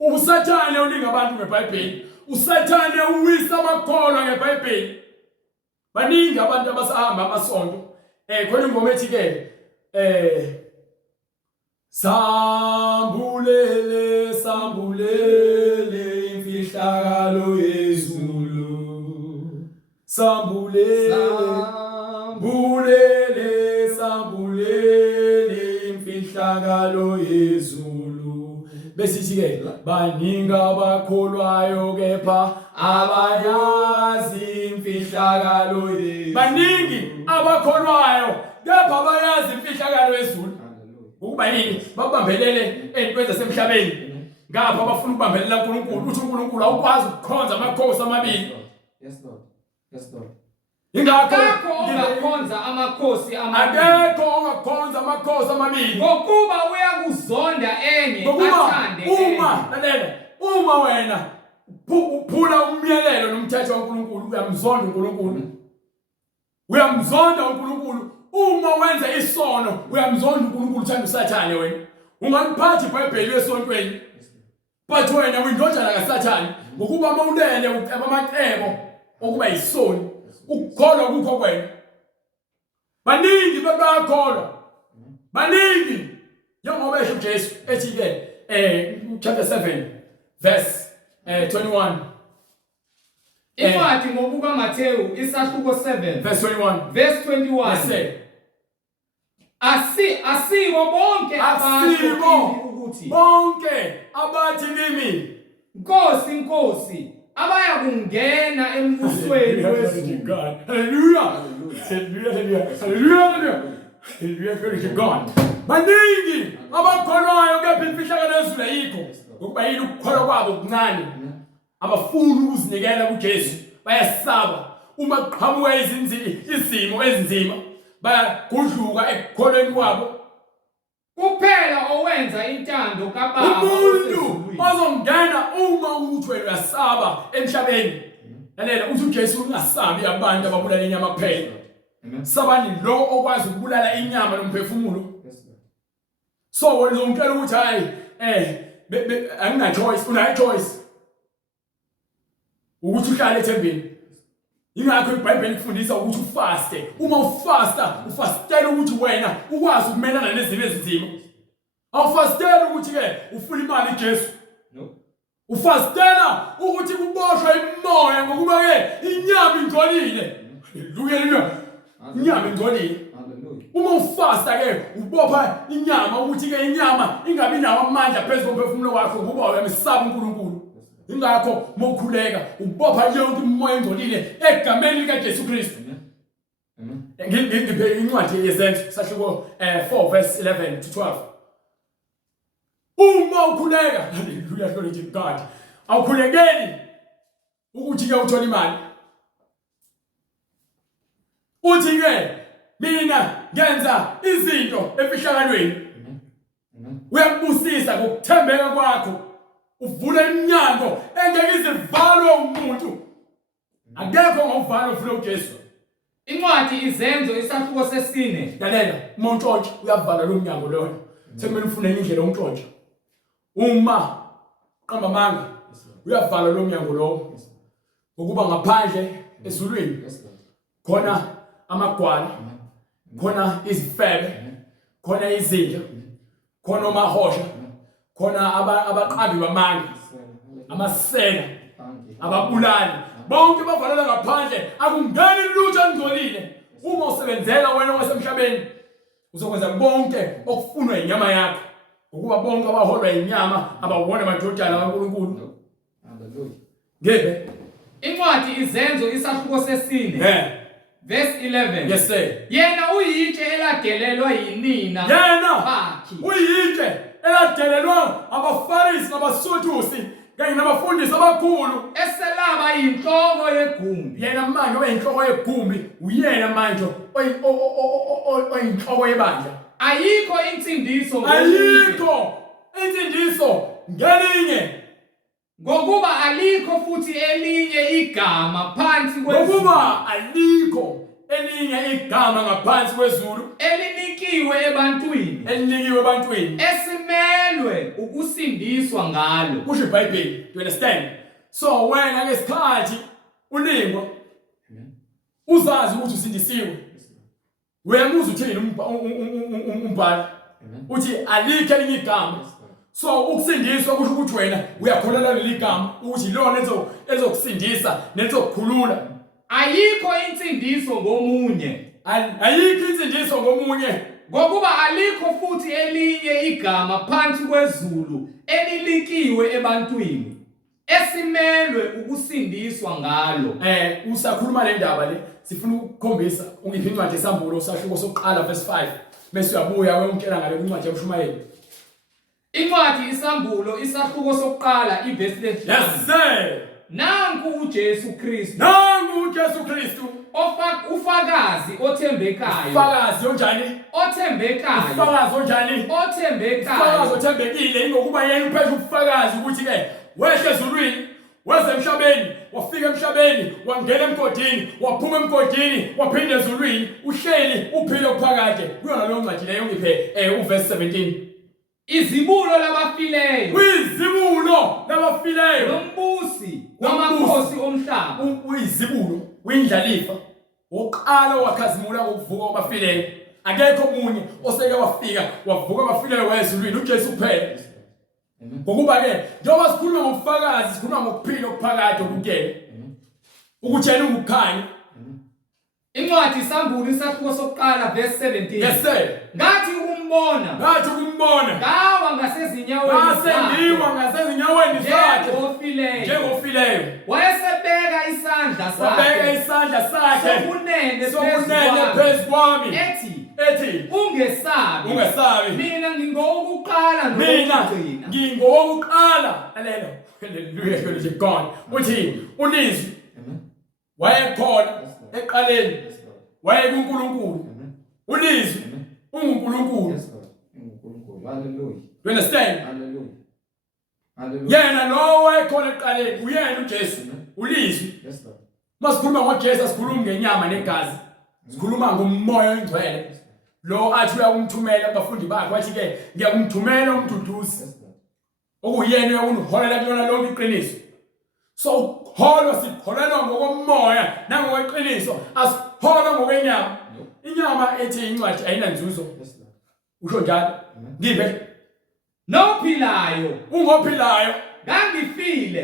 Usathane ulinga abantu ngeBhayibheli. Usathane uwisa amakholwa ngeBhayibheli. Baningi abantu abasahamba amasonto khona ingoma ethi ke sambulele sambulele imfihlakalo yezulu sambulele sambulele sambulele imfihlakalo yezulu besithi ke baningi abakholwayo kepha abayazi imfihlakalo yezulu. Baningi abakholwayo kepha abayazi imfihlakalo yezulu. Ukuba yini babambelele entweni zasemhlabeni ngapha abafuna ukubambelela uNkulunkulu. Uthi uNkulunkulu awukwazi ukukhonza amakhosi amabili. Yes Lord. Yes Lord. Ingakho ongakhonza amakhosi amabili. Akekho ongakhonza amakhosi amabili. Ngokuba uyakuzonda enye athande enye. Uma wena uphula umyalelo nomthetho kaNkulunkulu uyamzonda uNkulunkulu. Uyamzonda uNkulunkulu. Uma wenza isono uyamzonda uNkulunkulu uthanda uSathane wena. Ungaliphathi iBhayibheli esontweni. But wena uyindodana kaSathane ngokuba mawulele amacebo okuba yisoni ukukholwa kukho kwena. Baningi bayakholwa. Baningi njengoba esho uJesu ethi ke chapter 7 verse 21. Incwadi ngobuka Mateyu isahluko 7 verse 21. Verse 21. Yes. Asibo bonke abantu ukuthi bonke abathi kimi Nkosi Nkosi abaya kungena embusweni wezulu. Hallelujah. Hallelujah. Hallelujah. Hallelujah. God. Baningi abakholwayo kepha imfihlakalo yezulu ayikho. Ngokuba yini ukukholwa kwabo kuncane. Abafuni ukuzinikela kuJesu. Bayasaba uma kuqhamuka izimo ezinzima. Bayagudluka ekukholweni kwabo. Kuphela owenza intando kaBaba umuntu bazongena uma ukuthi wena uyasaba emhlabeni. Lalela uthi uJesu ungasabi abantu ababulala inyama kuphela. Sabani lo okwazi ukubulala inyama nomphefumulo. So wena uzongitshela ukuthi hayi angina choice, una choice ukuthi uhlale ethembeni. Ingakho iBhayibheli ikufundisa ukuthi ufaste. Uma ufastela ukuthi wena ukwazi ukumelana nezimo ezinzima. Awufastela ukuthi ke ufuna imali kuJesu. No. Ufastela ukuthi kuboshwe imoya ngokuba ke inyama ingcolile. Hallelujah. Inyama ingcolile. Hallelujah. Uma ufasta ke ubopha inyama ukuthi ke inyama ingabi nawo amandla phezulu komphefumulo wakho ngoba uyamesaba uNkulunkulu. Ingakho mokhuleka ubopha yonke imoya engcolile egameni likaJesu Kristu. Ngiphe incwadi yezenzo sahluko 4 verse 11 to 12. Uma ukhuleka, hallelujah, glory to God. Awukhulekeli ukuthi ke uthola imali. Uthi ke mina ngenza izinto efihlakalweni. Uyakubusisa ngokuthembeka kwakho. Uvula iminyango engeke izivalwe umuntu. Akekho ongavala uvule uJesu. Incwadi izenzo isahluko sesine. Lalela, uMontshontshe uyavala lo mnyango loyo. Sekumele ufune indlela uMntshontshe. Uma qamba manga uyavala lo mnyango lowo. Ngokuba ngaphandle ezulwini khona amagwala, khona izifebe, khona izinja, khona amahosha, khona abaqambi bamanga, amasela, ababulali. Bonke bavalela ngaphandle akungeni lutho engcolile. Uma usebenzela wena wasemhlabeni uzokwenza bonke okufunwa inyama yakho. Ukuba bonke abaholwa inyama abawona amadodana kaNkulunkulu. Hallelujah. Ngebe Incwadi izenzo isahluko sesine. Verse 11. Yes sir. Yena uyitshe eladelelwa yinina. Yena uyitshe eladelelwa abaFarisi nabaSuthusi kanye nabafundisi abakhulu eselaba yinhloko yegumbi. Yena manje oyinhloko yegumbi uyena manje oyinhloko yebandla. Ayikho insindiso Ayikho insindiso ngelinye. ngokuba alikho futhi elinye igama phansi Ngokuba alikho elinye igama ngaphansi kwezulu elinikiwe ebantwini elinikiwe ebantwini esimelwe ukusindiswa ngalo. kusho iBhayibheli. You understand? So wena ngesikhathi ulingwa uzazi ukuthi usindisiwe. Uyamuzwa uthini umbhali uthi alikho elinye igama. So ukusindiswa kusho ukuthi wena uyakholelwa leli gama ukuthi lona ezokusindisa nezokukhulula. Ayikho insindiso ngomunye Ayikho insindiso ngomunye ngokuba alikho futhi elinye igama phansi kwezulu elilikiwe ebantwini esimelwe ukusindiswa ngalo. Usakhuluma le ndaba le sifuna ukukhombisa ungiphi incwadi esambulo sahluko sokuqala verse 5 bese uyabuya wemkela ngale incwadi yabushumayeli. Incwadi isambulo isahluko sokuqala ivesi le-5. Yes sir. Nanku uJesu Kristu Nangu uJesu Kristu ufakazi othembekayo. ufakazi onjani? Othembekayo. Ufakazi onjani? Othembekayo. Ufakazi othembekile ingokuba yena uphethe ubufakazi ukuthi ke wehle ezulwini weze emhlabeni wafika emhlabeni wangena emgodini waphuma emgodini waphinde ezulwini uhleli uphile ukuphakade. Kuyona leyo ncwadi leyo ngiphe uverse 17. Izibulo labafileyo. Kuyizibulo labafileyo. Nombusi wamakhosi omhlaba. Uyizibulo uyindlalifa oqala wakhazimula ngokuvuka kwabafileyo. Akekho omunye oseke wafika wavuka abafileyo wezulwini uJesu kuphela. Ngokuba ke njengoba sikhuluma ngobufakazi sikhuluma ngokuphila okuphakade okukele ukuthi yena ungukhanya. Incwadi isambulo isahluko sokuqala verse 17. Yes sir. Ngathi ukumbona ngawa ngasendiwa ngasezinyaweni zakhe njengofileyo. Wayesebeka isandla sakhe sokunene phezu kwami ethi ungesabi mina ngingowokuqala nowokugcina. Ngingowokuqala. Hallelujah nje God uthi ulizwi wayekhona eqaleni wayekuNkulunkulu. Ulizwi unguNkulunkulu. Hallelujah. You understand? Hallelujah. Hallelujah. Yena lo wayekhona eqaleni uyena uJesu ulizwi. Yes Lord. Masikhuluma ngoJesu sikhuluma ngenyama negazi. Sikhuluma ngomoya oyingcwele. Lo athi uyakumthumela abafundi bakhe wathi ke ngiyakumthumela umduduzi. Okuyena uyakuniholela kulona lonke iqiniso. So ukholwa sikholelwa ngokomoya nangokweqiniso asikholwa ngokwenyama. Inyama ethi incwadi ayinanzuzo. Usho njalo. Ngiphe Nophilayo ungophilayo ngangifile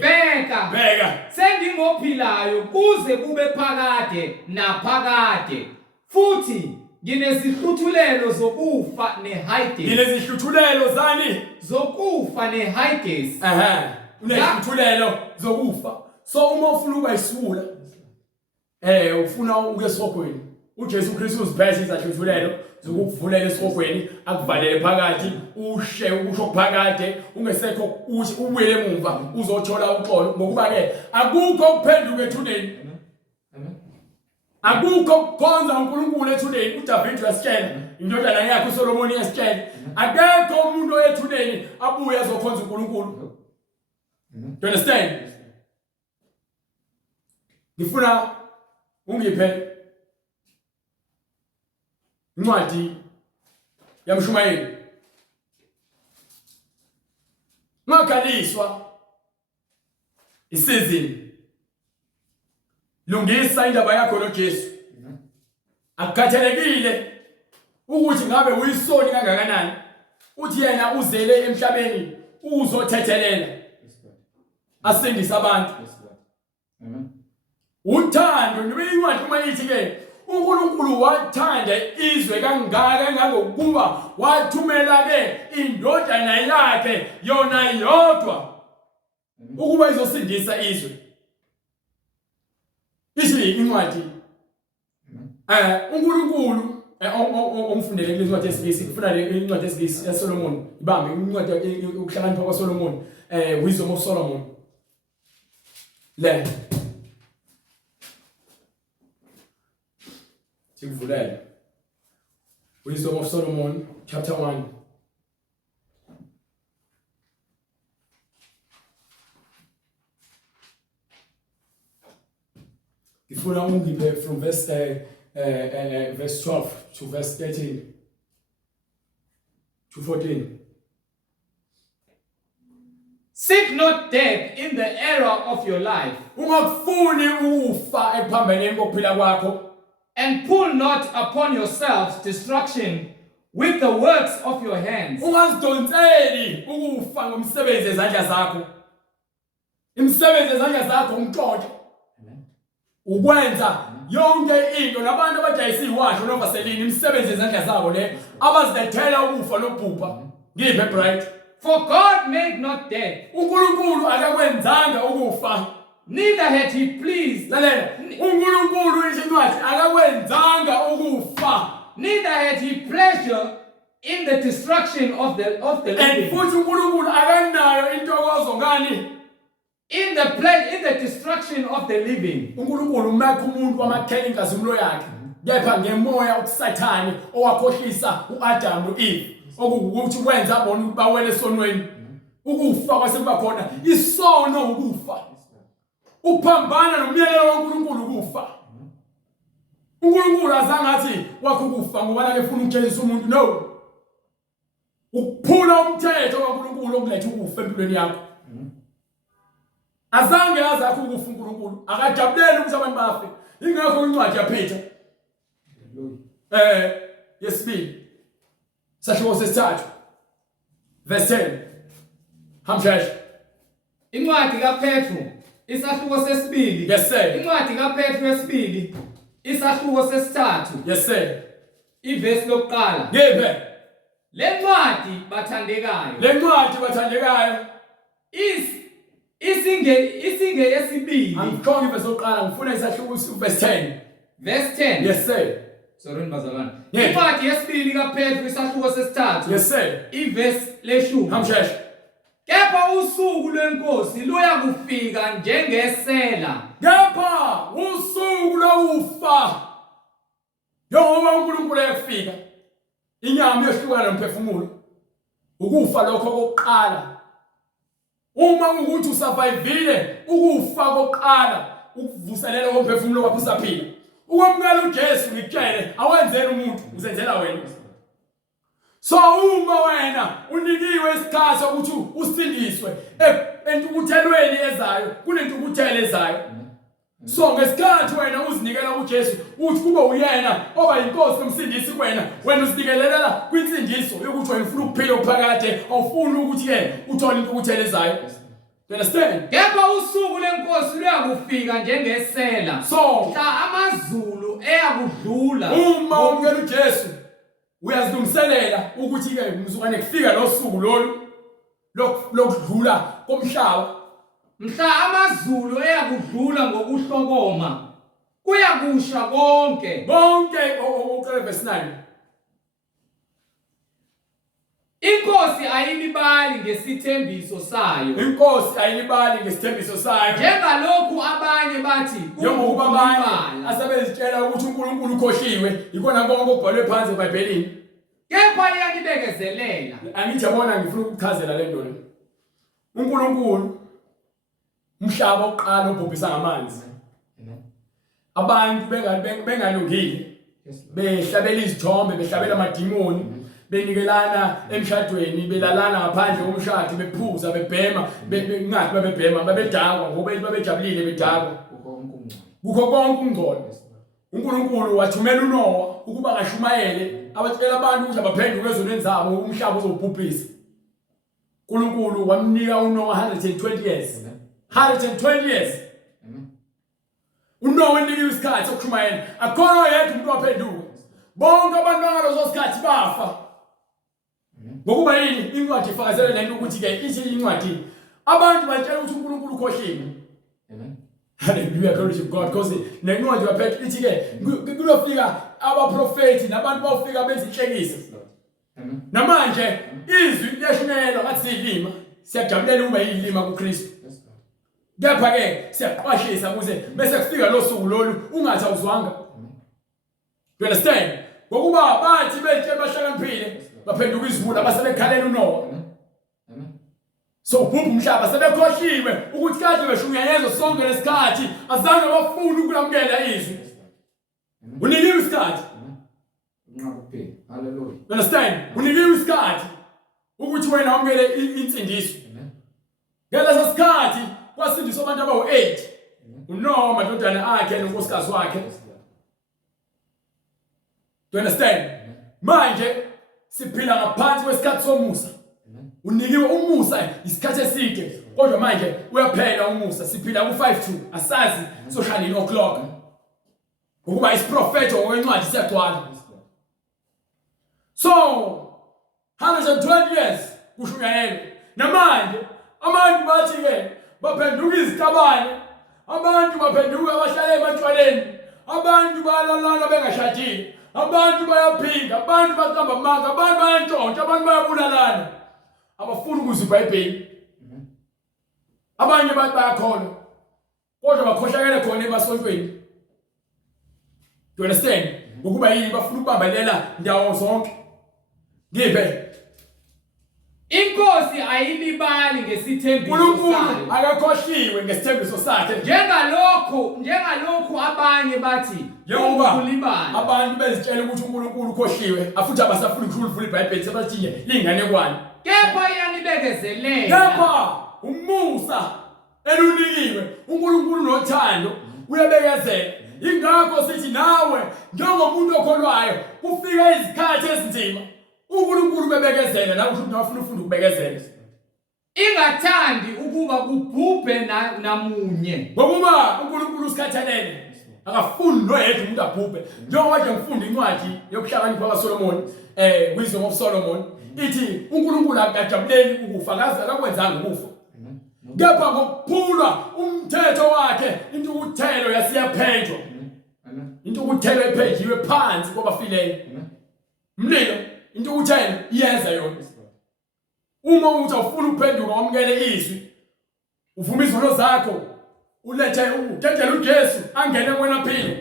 bheka sengingophilayo kuze kube phakade naphakade futhi nginezihluthulelo zokufa neHades. Nginezihluthulelo zani? Zokufa neHades. Unezihluthulelo zokufa. So uma ufuna ukuba yisula ufuna uke esogweni uJesu Kristu uziphethe izahluthulelo zokukuvulela esogweni akuvalele phakathi ushe ukusho kuphakade ungesekho uthi ubuye emuva uzothola uxolo ngokuba ke akukho ukuphenduka ethuneni. Akukho ukukhonza uNkulunkulu ethuneni. uDavid uyasitshela indodana yakhe uSolomoni uyasitshela akekho umuntu ethuneni abuye azokhonza uNkulunkulu. Do you understand? Ngifuna ungiphe incwadi yamshumayeli. Makaliswa isizini. Lungisa indaba yakho noJesu. Akukhathalekile ukuthi ngabe uyisoni kangakanani. Uthi yena uzele emhlabeni uzothethelela. Asindisa abantu. Amen. Uthando nibeyincwadi uma ithi ke uNkulunkulu wathanda izwe kangaka ngangokuba wathumela ke indodana yakhe yona yodwa ukuba izosindisa izwe. Ithi incwadi uNkulunkulu ongifundele kule ncwadi yesingisi kufuna le incwadi yesingisi yaSolomon ibambe incwadi ukuhlakanipha kwaSolomon Wisdom of Solomon Le sikuvulele Wisdom of Solomon chapter 1. Ngifuna ungiphe from verse 12 to verse 13 to 14. Seek not death in the era of your life, Ungakufuni ukufa ekuphambaneni kokuphila kwakho, and pull not upon yourselves destruction with the works of your hands. ungazidonseli ukufa ngomsebenzi ezandla zakho. Imisebenzi ezandla zakho umqondo ukwenza yonke into nabantu abadayisa iwasho novaselini imisebenzi ezandla zabo le abazidethela ukufa nobhubha. Ngiphe bright. For God made not death, uNkulunkulu akakwenzanga ukufa, neither had he pleased, lalela, uNkulunkulu incwadi akakwenzanga ukufa, neither had he pleasure in the destruction of the and living. futhi uNkulunkulu akanayo intokozo ngani In the destruction of the living. uNkulunkulu makhe umuntu wamakhela inkazimulo yakhe, kepha ngemoya okusathani owakhohlisa uAdam noEve, okuwukuthi kwenza bona bawele esonweni. Ukufa kwasekuba khona isono ukufa. Uphambana nomyalelo kaNkulunkulu ukufa. uNkulunkulu azange athi wakho ukufa ngoba la efuna ukutshengisa umuntu, no. Ukuphula umthetho kaNkulunkulu okuletha ukufa empilweni yakho. Azange yazi akho ukufa uNkulunkulu, akajabuleli ukuthi abantu bafe. Ingakho incwadi yaPeter yesibili sahluko sesithathu verse 10 hamsheshe. Incwadi kaPetru isahluko sesibili. Yes sir. Incwadi kaPetru yesibili isahluko sesithathu. Yes sir. Ivesi lokuqala. Ngiphe. Le ncwadi bathandekayo. Le ncwadi bathandekayo isinge yesibili. Angikhongi ivesi lokuqala, ngifuna isahluko verse 10. Verse 10. Yes sir. Sorry bazalwane. Incwadi yesibili kaPetru isahluko sesithathu. Yes sir. Ivesi leshumi. Hamsheshe. Kepha usuku lwenkosi luya kufika njengesela. Kepha usuku lokufa njengoba uNkulunkulu ekufika, inyama yehlukana nomphefumulo. Ukufa lokho kokuqala. Uma ukuthi usurvivile ukufa kokuqala, ukuvuselela komphefumulo wakho usaphila. Ukwamukela uJesu ngikutshele awenzeli umuntu, uzenzela wena. So uma wena unikiwe isikhathi sokuthi usindiswe entukuthelweni ezayo, kunentukuthelo ezayo. So ngesikhathi wena uzinikela kuJesu uthi kube uyena oba inkosi nomsindisi kuwena, wena usinikelela kwinsindiso yokuthi wena ufuna ukuphila okuphakade, awufuni ukuthi uthole intukuthelo ezayo. You understand? Kepha usuku lenkosi luya kufika njengesela. So mhla amazulu eyakudlula. Uma umkela uJesu uyazilungiselela ukuthi ke mzukwane kufika lo suku lolu lokudlula komhlaba. Mhla amazulu eyakudlula ngokuhlokoma kuyakusha konke. Uqale verse 9. Inkosi ayilibali ngesithembiso sayo. Inkosi ayilibali ngesithembiso sayo. Njengalokhu abanye bathi njengoba abanye asebezitshela ukuthi uNkulunkulu ukhohliwe, ikona konke okubhalwe phansi eBhayibhelini. Kepha iyanibekezelela. Angithi yabona ngifuna ukuchazela le nto le. uNkulunkulu umhlaba oqala obhubhisa ngamanzi. Abantu bengalungile. Behlabela izithombe, behlabela amadimoni, benikelana emshadweni, belalana ngaphandle komshado, bephuza, bebhema, ngathi babebhema, babedakwa ngoba babejabulile bedakwa. Kukho konke ukungcola. uNkulunkulu wathumela uNoah ukuba ngashumayele abatshela abantu ukuthi abaphenduke ezonweni zabo umhlaba uzobhubhisa. uNkulunkulu wamnika uNoah 120 years. 120 years. uNoah unikiwe isikhathi sokushumayela. Akho yedwa umuntu waphenduka. Bonke abantu bangalozo sikhathi bafa. Ngokuba yini incwadi ifakazela lento ukuthi ke ithi incwadi abantu batshela ukuthi uNkulunkulu ukhohliwe. Hallelujah, glory to God. Because nencwadi yaPetru ithi ke kulofika abaprofeti nabantu bawufika bezinhlekisa. Namanje izwi liyashunyelwa ngathi silima, siyajabulela ukuba yilima kuKristu. Kepha ke siyaqwashisa ukuze bese kufika lo suku lolu ungathi awuzwanga. You understand? Ngokuba bathi bethe bahlakaniphile baphenduka izivula abasebekhalela uNoah. So ubhubha umhlaba sebekhohliwe ukuthi kade beshunyayezwe sonke lesikhathi azange bafuna ukulamukela izwi. Unikiwe isikhathi. Hallelujah. You understand? Unikiwe isikhathi ukuthi wena wamukele insindiso. Ngaleso sikhathi kwasindiswa abantu abawu8. uNoah amadodana akhe nonkosikazi wakhe. You understand? Manje siphila ngaphansi kwesikhathi somusa. Unikiwe umusa isikhathi eside kodwa manje uyaphela umusa siphila ku5 to asazi social 9 o'clock. Ukuba isiprofeto ngokwencwadi siyagcwala. So 120 years kushunyayelwe. Namanje abantu bathi ke baphenduka izitabane, abantu baphenduka abahlala ematshwaleni, abantu balalana bengashadile, abantu bayaphinga, abantu baqamba amanga, abantu bayantshontsha, abantu bayabulalana. Abafuna ukuzwa iBhayibheli. Abanye bayakholwa kodwa bakhohlakele khona emasontweni. You understand? Ukuba yini bafuna ukubambelela ndawo zonke. Ngiphe Inkosi ayilibali ngesithembiso uNkulunkulu sayo. akakhohliwe ngesithembiso sakhe. Njengalokhu abanye bathi Yokuba abantu bezitshela ukuthi uNkulunkulu ukhohliwe afuthi abasafuna ukufunda iBhayibheli sebathi linganekwane. Kepha yanibekezelela. Kepha umusa elunikiwe uNkulunkulu nothando uyabekezela. Ingakho sithi nawe njengomuntu okholwayo kufika izikhathi ezinzima uNkulunkulu bebekezela la ukuthi ufuna ukubekezela. Ingathandi ukuba kubhubhe namunye. Ngokuba uNkulunkulu usikhathalele akafuni noyedwa umuntu abhubhe. Njengoba nje ngifunda incwadi yokuhlakanipha kaSolomon Wisdom of Solomon ithi uNkulunkulu akajabuleli ukufa kaze akakwenzanga ukufa. Kepha ngokuphulwa umthetho wakhe intukuthelo yasiyaphenjwa. Intukuthelo ephenjiwe phansi kwabafileyo. Mlilo intukuthelo iyenza yona. Uma uthi awufuna ukuphenduka wamukele izwi uvuma izono zakho ulethe uthetshela uJesu angene kwena phila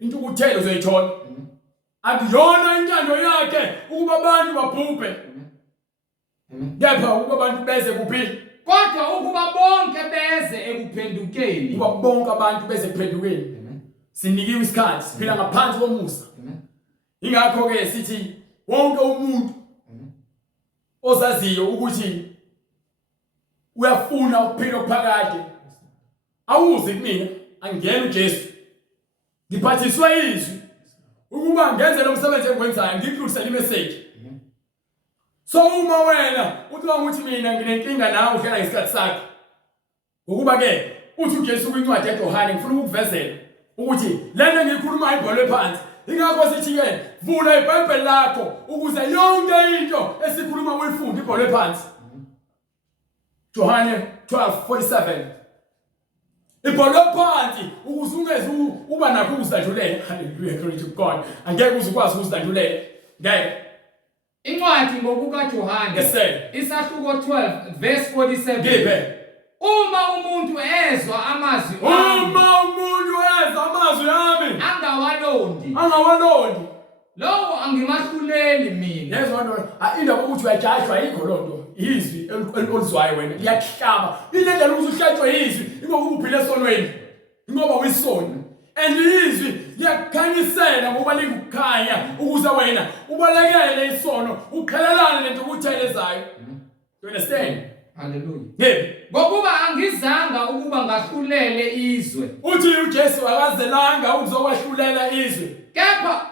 intukuthelo uzoyithola. Akuyona intando yakhe ukuba abantu babhubhe. Kepha ukuba abantu beze kuphila. Kodwa ukuba bonke beze ekuphendukeni. Ukuba bonke abantu beze ekuphendukeni. Sinikiwe isikhathi siphila ngaphansi komusa. Ingakho ke sithi wonke umuntu ozaziyo ukuthi uyafuna ukuphila okuphakade awuzi kumina angena uJesu ngiphathiswe izwi ukuba ngenze lo msebenzi engikwenzayo ngikudlulisele imessage. So uma wena ucabanga ukuthi mina nginenkinga nawe uhlala ngesikhathi sakho ukuba ke uthi uJesu kwincwadi yaJohane ngifuna ukukuvezela ukuthi lento engiyikhuluma ibhalwe phansi. Ingakho sithi ke vula iBhayibheli lakho ukuze yonke into esikhuluma uyifunde ibhalwe phansi. Johane 12:47 ibhalwe phansi ukuze ungeze uba nakho ukuzilandulela. Hallelujah, glory to God. Angeke uzukwazi ukuzilandulela. Ngeke. Incwadi ngokukaJohane isahluko 12 verse 47. Ngibe Uma umuntu ezwa amazwi ami angawalondi lowo angimahluleli mina. Yezwa nto indaba ukuthi uyajajwa ayikho lonto izwi olizwayo wena liyakuhlaba. Ilendlela ukuthi uhlatshwe izwi ingoba uphile esonweni ingoba uyisoni and izwi liyakukhanyisela ngoba likukhanya ukuze wena ubalekele isono uqhelelane nentukuthelezayo. You understand? Hallelujah. Yebo. Ngokuba angizanga ukuba ngahlulele izwe. Uthi uJesu akazelanga ukuzokwahlulela izwe. Kepha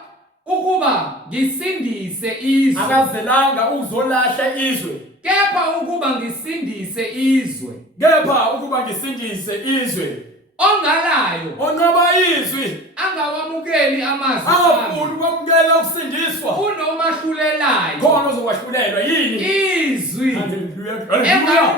ukuba ngisindise izwe. Akazelanga ukuzolahla izwe. Kepha ukuba ngisindise izwe. Kepha ukuba ngisindise izwe. Ongalayo onqaba izwi angawamukeli amazwi awufuna ukwamukela ukusindiswa unomahlulelayo khona uzokwahlulelwa yini izwi haleluya haleluya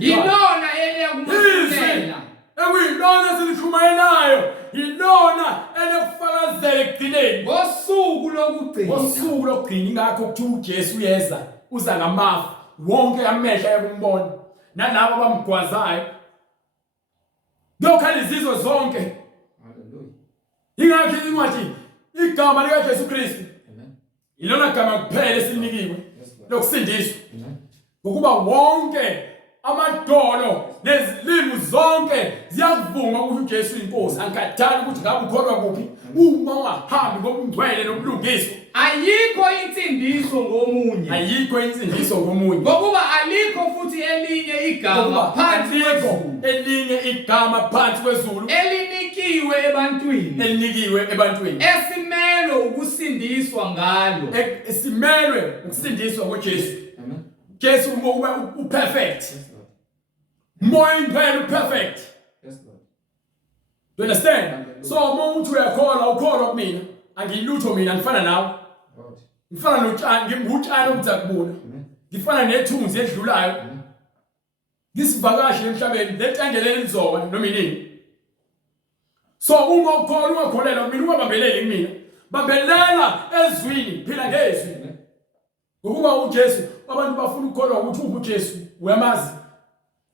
yilona eliyakumahlula ekuyilona silishumayelayo yilona elokufakazela ekugcineni ngosuku lokugcina ingakho kuthiwa uJesu yeza uza ngamafu wonke amehlo ayakumbona nalabo abamgwazayo. Lokho izizwe zonke. Hallelujah. Ingakho incwadi igama lika Jesu Kristu. Amen. Ilona gama kuphela esilinikiwe lokusindiswa. Amen. Ukuba wonke amadolo nezilimi zonke ziyakuvuma ukuthi uJesu inkosi. Angikhathali ukuthi ngabe ukholwa kuphi uma ungahambi ngobungcwele nobulungiswa. Ayikho insindiso ngomunye. Ayikho insindiso ngomunye. Ngokuba alikho futhi elinye igama phansi kwezulu. Elinye igama phansi kwezulu Elinikiwe ebantwini. Esimelwe ukusindiswa ngalo. Esimelwe ukusindiswa ngoJesu. Amen. Jesu uperfect. More incredible perfect. Yes, Lord. You understand? So umuntu ukholwa kumina, angilutho mina ngifana nawe. Lord. Ngifana notshani, ngimutshani obuzakubona. Ngifana nethunzi edlulayo. Ngisivakashi emhlabeni, letangelele lizoba noma inini. So uma ukholelwa mina ungabambeleli kumina. Bambelela ezwini, phila ngezwi. Ngokuba uJesu abantu bafuna ukukholwa ukuthi uJesu uyamazi.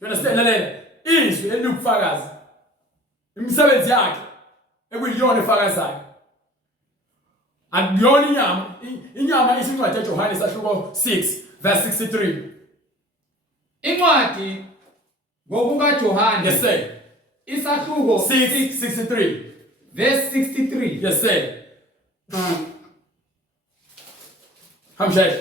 You understand? Lalela izwi elikufakazi. Imisebenzi yakhe ekuyiyona efakazayo. Akuyona inyama isincwadi eJohane sahluko 6 verse 63. Incwadi ngokuka Johane. Yes sir. Isahluko 6:63 verse 63. Yes sir. Hamshay.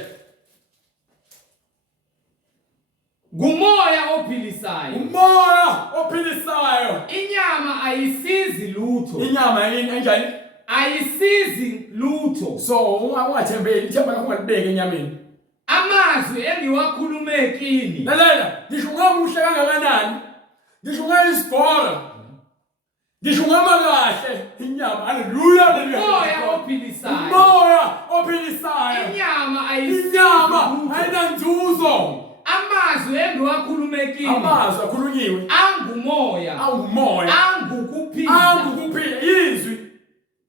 Ngumoya ophilisayo. Umoya ophilisayo. Inyama ayisizi lutho. Inyama yini enjani? Ayisizi lutho. So ungathembeli, ithemba lakho ungalibeke enyameni. Amazwi engiwakhulume kini. Lalela, ngisho ngamuhle kangakanani? Ngisho ngayisigora. Ngisho ngamakahle inyama. Hallelujah. Moya ophilisayo. Moya ophilisayo. Inyama ayisizi. Inyama ayinanzuzo. Amazwi engiwakhulume kini. Amazwi akhulunyiwe. Angumoya. Angukuphila. Angukuphila.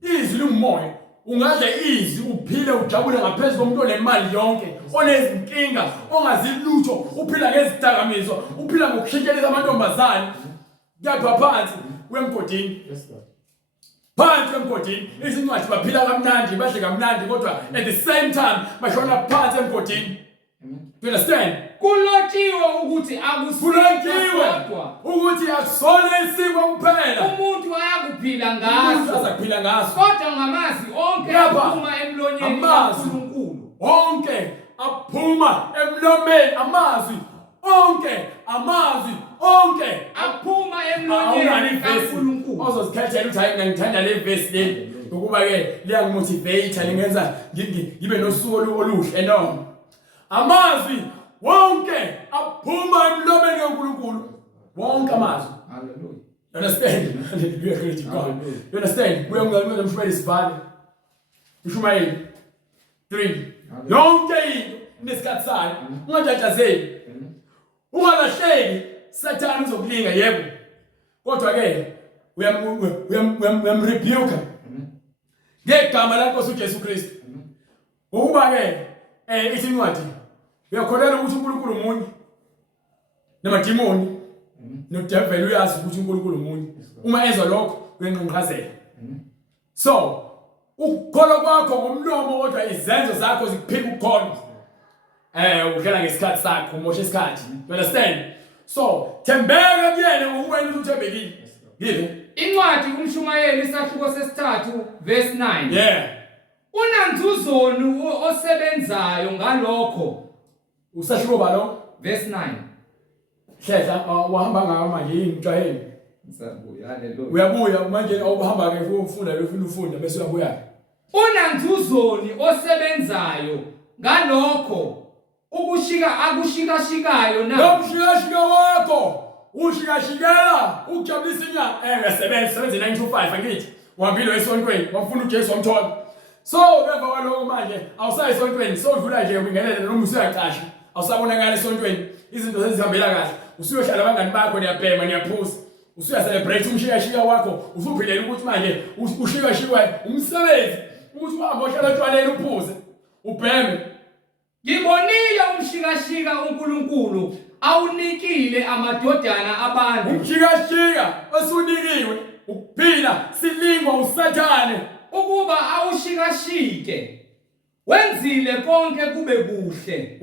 Izwi limoya. Ungadla izwi uphile ujabule ngaphezulu komuntu onemali yonke, onezinkinga, ongazilutho, uphila ngezidakamizwa, uphila ngokuhlekeleza amantombazane. Kuyapha phansi kwemgodini. Yes, Lord. Phansi kwemgodini. Izincwadi baphila kamnandi, badle kamnandi kodwa at the same time bashona phansi emgodini. You understand? Kulotshiwe ukuthi Kulotshiwe ukuthi akusona isiko kuphela. Umuntu ayakuphila Umuntu ngaso. azakuphila ngaso. Kodwa ngamazwi onke Yaba. aphuma emlonyeni Amazwi. kaNkulunkulu. Onke aphuma emlomeni. Amazwi onke Aphuma awunani emlonyeni ivesi kaNkulunkulu. ozozikhethela ukuthi hayi mina ngithanda le verse le ngokuba ke liyangimotivate lingenza ngibe nosuku oluhle no. Amazwi wonke aphuma emlomeni kaNkulunkulu. Wonke amazwi. Hallelujah. You understand? Hallelujah, glory to God. You understand? Kuya ungalimela mshumeli sibhale. Mshumayeli 3. Yonke into inesikhathi sayo. Ungajatsazeli. Ungalahleki, Satan uzokulinga yebo. Kodwa ke uyamrebuke. Ngegama laNkosi uJesu Kristu. Ukuba ke ithi incwadi uyakholelwa ukuthi uNkulunkulu munye. Namadimoni nodevil uyazi ukuthi uNkulunkulu munye. Uma ezwa lokho uyanqinqazela. So ukukholwa kwakho ngomlomo kodwa izenzo zakho zikuphika ukukholwa. Udlela ngesikhathi sakho umosha isikhathi. You understand? So thembeka kuyena ngokuwena ukuthi uthembekile. Yini? Incwadi uMshumayeli isahluko sesithathu verse 9. Yeah. Unanzuzonu osebenzayo ngalokho. Usahluko balo Verse 9. Hlela wahamba ngayo manje yini mjaheli? Ngisabuya. Hallelujah. Uyabuya manje awuhamba ke ufunda lo ufunda bese uyabuya. Unanzuzoni osebenzayo ngalokho akushikashikayo na. Nomshikashika wakho ushikashikela ukujabulisa inyanga yasebenza 925 angithi uhambile esontweni wamfuna uJesu wamthola. So beva kwaloko manje awusayi esontweni sodlula nje ubingelele noma usuyaqasha awusabonakala esontweni izinto sezihambela kahle usuyohlala abangani bakho niyabhema niyaphuza usuya celebrate umshikashika wakho usuphilela ukuthi manje ushikashikwa umsebenzi ukuthi uhambe ohlala etwaleni uphuze ubheme. Ngibonile umshikashika uNkulunkulu awunikile amadodana abantu ukujikajika osunikiwe ukuphila silingwa usathane ukuba awushikashike. Wenzile konke kube kuhle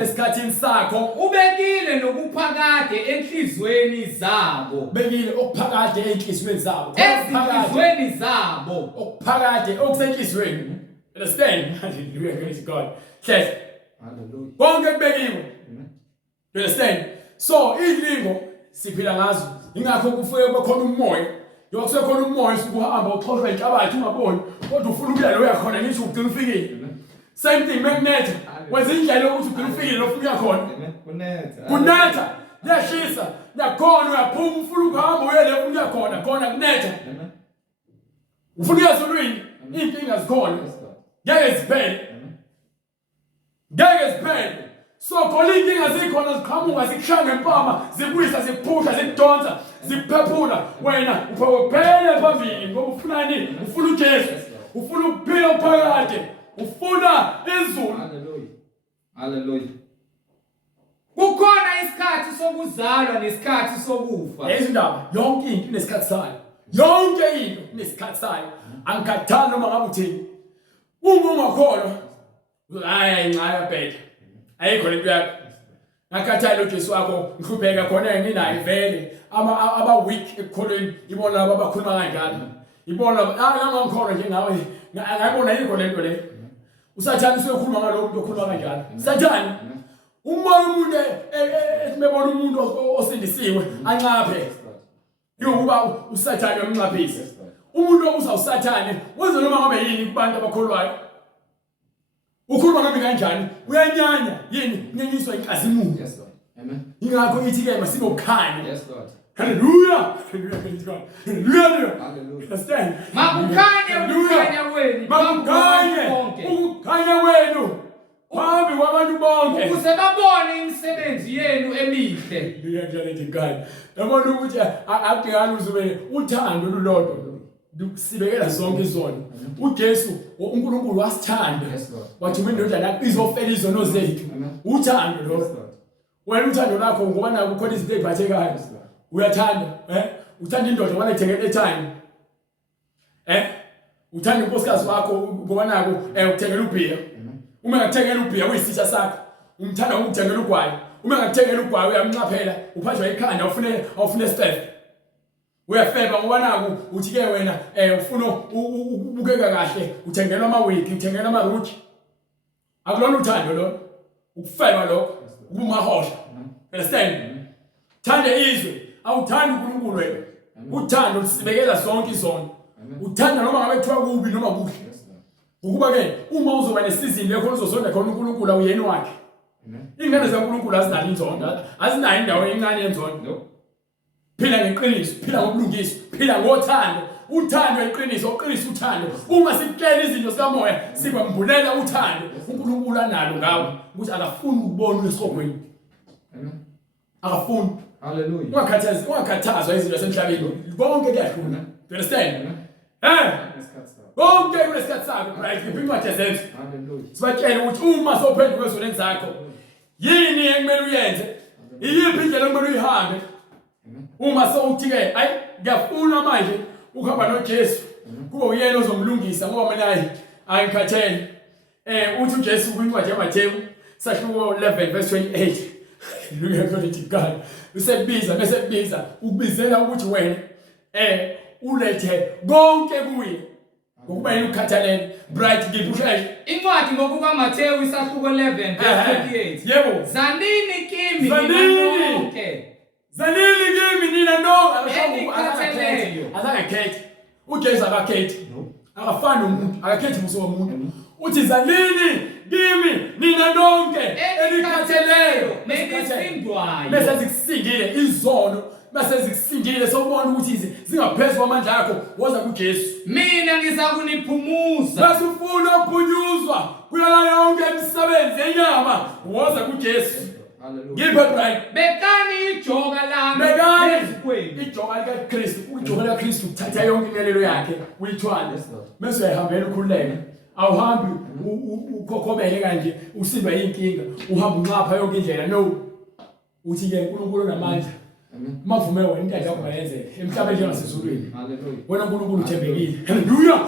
esikhathini sakho ubekile nokuphakade enhlizweni zabo ezinhlizweni zabo okuphakade okusenhlizweni. Understand? Hallelujah, praise God. Yes. Hallelujah. Konke kubekiwe. You understand? So ilingo siphila ngazo ingakho kufuye kube khona umoya. Yoko sekhona umoya usukuhamba uxhoshwa inhlabathi ungaboni kodwa ufuna ukuya lo yakhona ngisho ugcina ufikile. Same thing magnet. Wenza indlela yokuthi ugcina ufikile lo ufuna khona. Kunetha. Yashisa. Yakhona uyaphuma ufuna ukuhamba uye le ufuna khona kunetha. Ufuna ezulwini inkinga zikhona. Ngeke ziphele. So khona inkinga zikhona ziqhamuka zikushanga empama zibuyisa zikuphusha zikudonsa zikuphephula wena uphele phambili ngoba ufunani ufuna uJesu ufuna ukuphila phakade ufuna izulu. Hallelujah. Kukhona isikhathi sokuzalwa nesikhathi sokufa. Izindaba yonke into inesikhathi sayo. Yonke into inesikhathi sayo. Angikhathali noma ngabe uthini. Uma ungakholwa hayi ncaya bheka. Ayikho lento yakho. Ngakhathali uJesu wakho ngihlupheka khona nginayo vele aba weak ekukholweni ibona laba abakhuluma kanjalo. Ibona ngangikholwa nje ngawe ngayibona yikho lento le. Usathane usekhuluma ngalokho umuntu okhuluma kanjalo. Sathane uma umuntu esimebona umuntu osindisiwe ancaphe. Yokuba usathane uyamncaphisa. Umuntu obuza usathane wenza noma ngabe yini kubantu abakholwayo. Ukhuluma ngabe kanjani uyanyanya yini ngenyiswa inkazimulo. Yes Lord. Amen. Ingakho ithi ke masinokukhanya. Yes Lord. Hallelujah. Hallelujah. Understand? Makukhanye ukukhanya kwenu. Ukukhanya kwenu. Phambi kwabantu bonke. Ukuze babone imisebenzi yenu emihle. Hallelujah God. Yabona ukuthi akudingani uzube uthando lulodwa. Sibekela zonke izona. uJesu uNkulunkulu wasithanda. Wathi mina indodana yakho izofela izono zethu. Uthando lo. Wena uthando lakho ngoba naku khona izinto eziphathekayo. Uyathanda, uthanda indoda wena ithengele time. Uthanda unkosikazi wakho ngoba naku ukuthengela ubhiya. Uma ngakuthengela ubhiya uyisitha sakho. Umthanda ukuthengela ugwayi. Uma ngakuthengela ugwayi uyamncaphela, uphathwa ikhanda awufune step. Uyafeba ngoba naku uthi ke wena ufuna ukubukeka kahle uthengelwa amawiki uthengela amaruji. Akulona uthando lo. Ukufeba lokho ubumahosha. Understand? Thande izwe awuthandi uNkulunkulu wena. Uthando sibekela zonke izono. Uthanda noma ngabe kuthiwa kubi noma kuhle. Ukuba ke uma uzoba nesizini lekho uzozonda khona uNkulunkulu awuyeni wakhe. Ingane zaNkulunkulu azinalo inzondo, azinayo indawo encane yenzondo. Phila ngeqiniso, phila ngobulungiswa, phila ngothando. Uthando iqiniso, uqiniso uthando. Uma sikutshela izinto sikamoya, sikwambulela uthando. uNkulunkulu analo ngawe ukuthi akafuni ukubona esogweni. Amen. Akafuni. Hallelujah. Ungakhathazwa izinto zasemhlabeni. Bonke kuyahluna. You understand? Bonke kunesikhathi sakho, right? Ngiphinga zenzo. Hallelujah. Sibatshela ukuthi uma sophenduka ezoneni zakho, yini ekumele uyenze? Iyiphi indlela ekumele uyihambe? Uma sowuthi ke ayi ngiyafuna manje ukuhamba noJesu kube uyena ozomlungisa ngoba mina ayikhathele uthi uJesu kwincwadi yaMathewu sahluko 11 verse 28 hallelujah to God usebiza bese kubiza ukubizela ukuthi wena ulethe konke kuye ngokuba yini ukhathalele bright ngipushe incwadi ngokuba Mathewu isahluko 11 verse 28 yebo zanini kimi nonke Zalili kimi nina no akakhethi uJesu akakhethi akafani nomuntu akakhethi muso womuntu uthi zalili kimi nina nonke elikhatheleyo nesindwayo bese zikusindile izono bese zikusindile sokubona ukuthi zingaphezulu kwamandla akho woza kuJesu mina ngizakuniphumuza bese ufuna ukuphunyuzwa kuyala yonke imisebenzi yenyama woza kuJesu. Hallelujah. Give it right. Bekani ijoka lami ezikwenu. Ijoka likaKristu, ijoka likaKristu uthatha yonke inelelo yakhe uyithwale. Bese uyahambela ukhululeke. awuhambi ukhokhobele kanje usindwa inkinga uhamba unqapha yonke indlela no uthi ke uNkulunkulu namandla mavume wena into yakho mayenzeke emhlabeni njengasezulwini wena uNkulunkulu uthembekile haleluya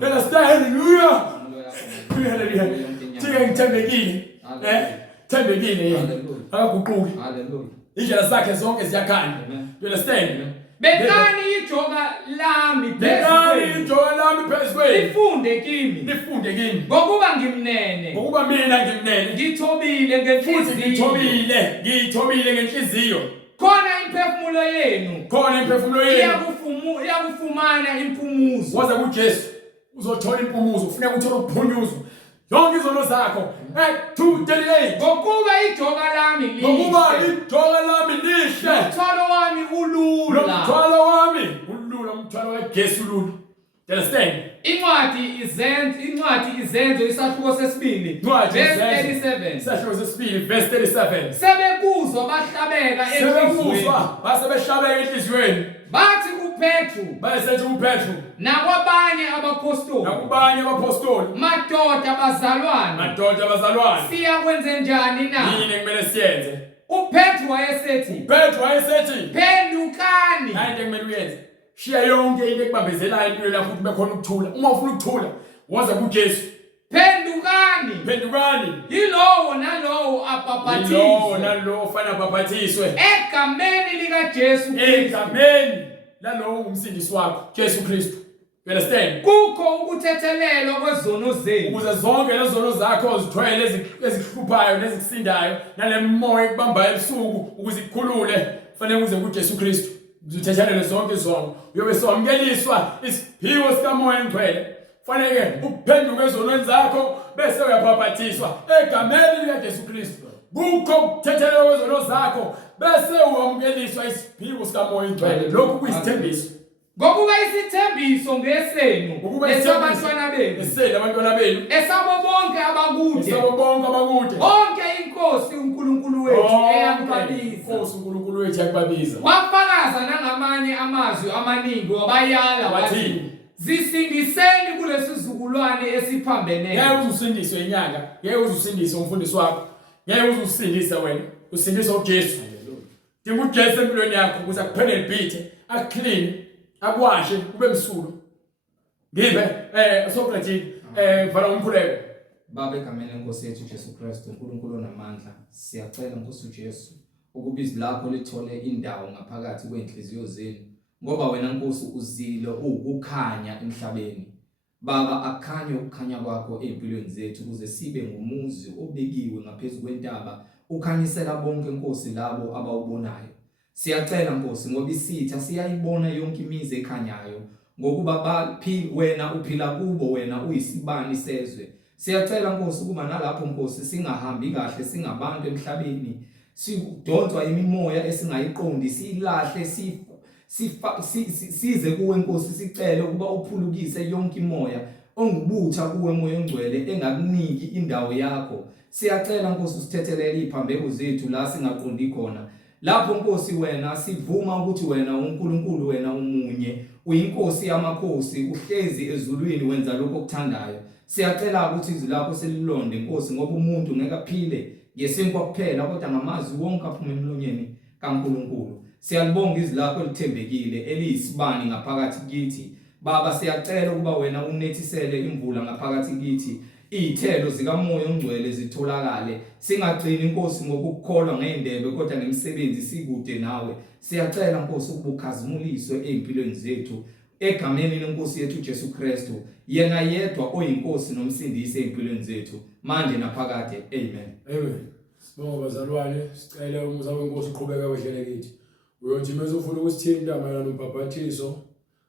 Let us stand, hallelujah. Hallelujah. Thembekile. Thembekile yena. Akaguquki. Hallelujah. Indlela zakhe zonke ziyakhanya. You understand? Bekani ijoka lami phezulu. Lifunde kimi. Nifunde kimi. Ngokuba ngimnene. Ngokuba mina ngimnene. Ngithobile ngenhliziyo. Ngithobile ngenhliziyo. Khona imphefumulo yenu. Iyakufumana impumuzo. Waza kuJesu uzothola impumuzo, ufuneka uthola ukuphunyuzwa. Yonke izono zakho. 2:38. Ngokuba ijoka lami lihle. Umthwalo wami ulula. Umthwalo kaJesu ulula. Understand? Incwadi izenzo isahluko sesibili verse 37. Isahluko sesibili verse 37. Sebekuzwa bahlabeka enhliziyweni. Bathi kuPetru nakwabanye abapostoli madoda bazalwane siyakwenze njani na? Yini kumele siyenze? uPetru wayesethi phendukani. Into kumele uyenze. Shiya yonke into ekubambezelayo empilweni yakho ukuthi bekhona ukuthula. Uma ufuna ukuthula, waza kuJesu. Phendukani. Yilowo nalowo fana abhabhathiswe. Egameni likaJesu Kristu. Egameni lalowo umsindisi wakho, Jesu Kristu. You understand? Kukho ukuthethelelwa kwezono zenu. Ukuze zonke lezono zakho zithwele ezikuhluphayo nezikusindayo nalemoya ekubambayo ebusuku ukuze ikhulule, fanele uze kuJesu Kristu. Uzuthethelele zonke izono. Uyobe sowamukeliswa isiphiwo sikamoya engcwele. Fanele uphenduke ezonweni zakho bese uyabhabhathiswa egameni likaJesu Kristu. Kukho ukuthethelelwa kwezono zakho bese uyamukeliswa isiphiwo sikamoya engcwele. Lokhu kuyisithembiso. Ngokuba isithembiso ngesenu esabantwana benu esabo bonke abakude bonke inkosi uNkulunkulu wethu eyakubabiza wafakaza nangamanye amazwi amaningi wabayala wathi zisindiseni kulesizukulwane esiphambeneyo. Ngeke uzusindiswe inyanga, ngeke uzusindiswe umfundisi wakho, ngeke uzusindisa wena, usindiswa uJesu. Dinga uJesu empilweni yakho ukuze akuphele ibhithe, akuclean, akwashe ube msulu. Ngibe Socrates vala umkhuleko. Baba egameni lenkosi yethu Jesu Kristu uNkulunkulu namandla, siyacela Nkosi uJesu ukuba izwi lakho lithole indawo ngaphakathi kwenhliziyo zenu, ngoba wena Nkosi uzile ukukhanya emhlabeni. Baba akukhanye ukukhanya kwakho empilweni zethu ukuze sibe ngumuzi obekiwe ngaphezulu kwentaba, ukhanyisela bonke Nkosi labo abawubonayo. Siyacela Nkosi ngoba isitha siyayibona yonke imizi ekhanyayo, ngokuba wena uphila kubo, wena uyisibani sezwe. Siyacela Nkosi ukuba nalapho Nkosi singahambi kahle singabantu emhlabeni, sidonswa imimoya esingayiqondi, silahle size kuwe Nkosi sicele ukuba uphulukise yonke imoya ongubutha kuwe moya ongcwele engakuniki indawo yakho. Siyacela Nkosi usithethelele iphambeko zethu la singaqondi khona. Lapho Nkosi wena sivuma ukuthi wena uNkulunkulu, wena umunye, uyinkosi yamakhosi, uhlezi ezulwini wenza lokho okuthandayo. Siyacela ukuthi izwi lakho selilonde Nkosi, ngoba umuntu ngeke aphile ngesinkwa kuphela kodwa ngamazwi wonke aphuma emlonyeni kaNkulunkulu. Siyalibonga izwi lakho elithembekile eliyisibani ngaphakathi kithi. Baba siyacela ukuba wena unethisele imvula ngaphakathi kithi, izithelo zikamoya ongcwele zitholakale, singagcini Nkosi ngokukholwa ngeindebe kodwa ngemisebenzi sikude nawe. Siyacela Nkosi ukuba ukhazimuliswe empilweni zethu egameni lenkosi yethu Jesu Kristu, yena yedwa oyinkosi nomsindisi empilweni zethu manje naphakade. Amen. Sibonga bazalwane, sicela umusa wenkosi uqhubeka kwehlele kithi. Uyothi mase ufuna ukusithinta mayelana nombhabhathiso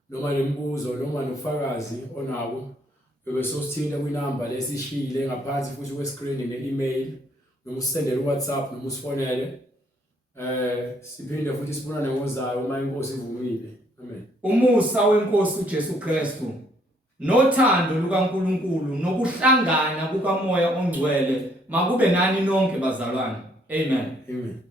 noma lembuzo noma nofakazi onabo, bebe sosithinta kwinamba lesishile ngaphansi futhi kwescreen ne-email, noma usendele uWhatsApp noma usifonele. Siphinde futhi sibonane ngozayo uma inkosi ivumile. Amen. Umusa wenkosi uJesu Kristu nothando lukaNkulunkulu nokuhlangana kukamoya ongcwele makube nani nonke bazalwane. Amen. Amen.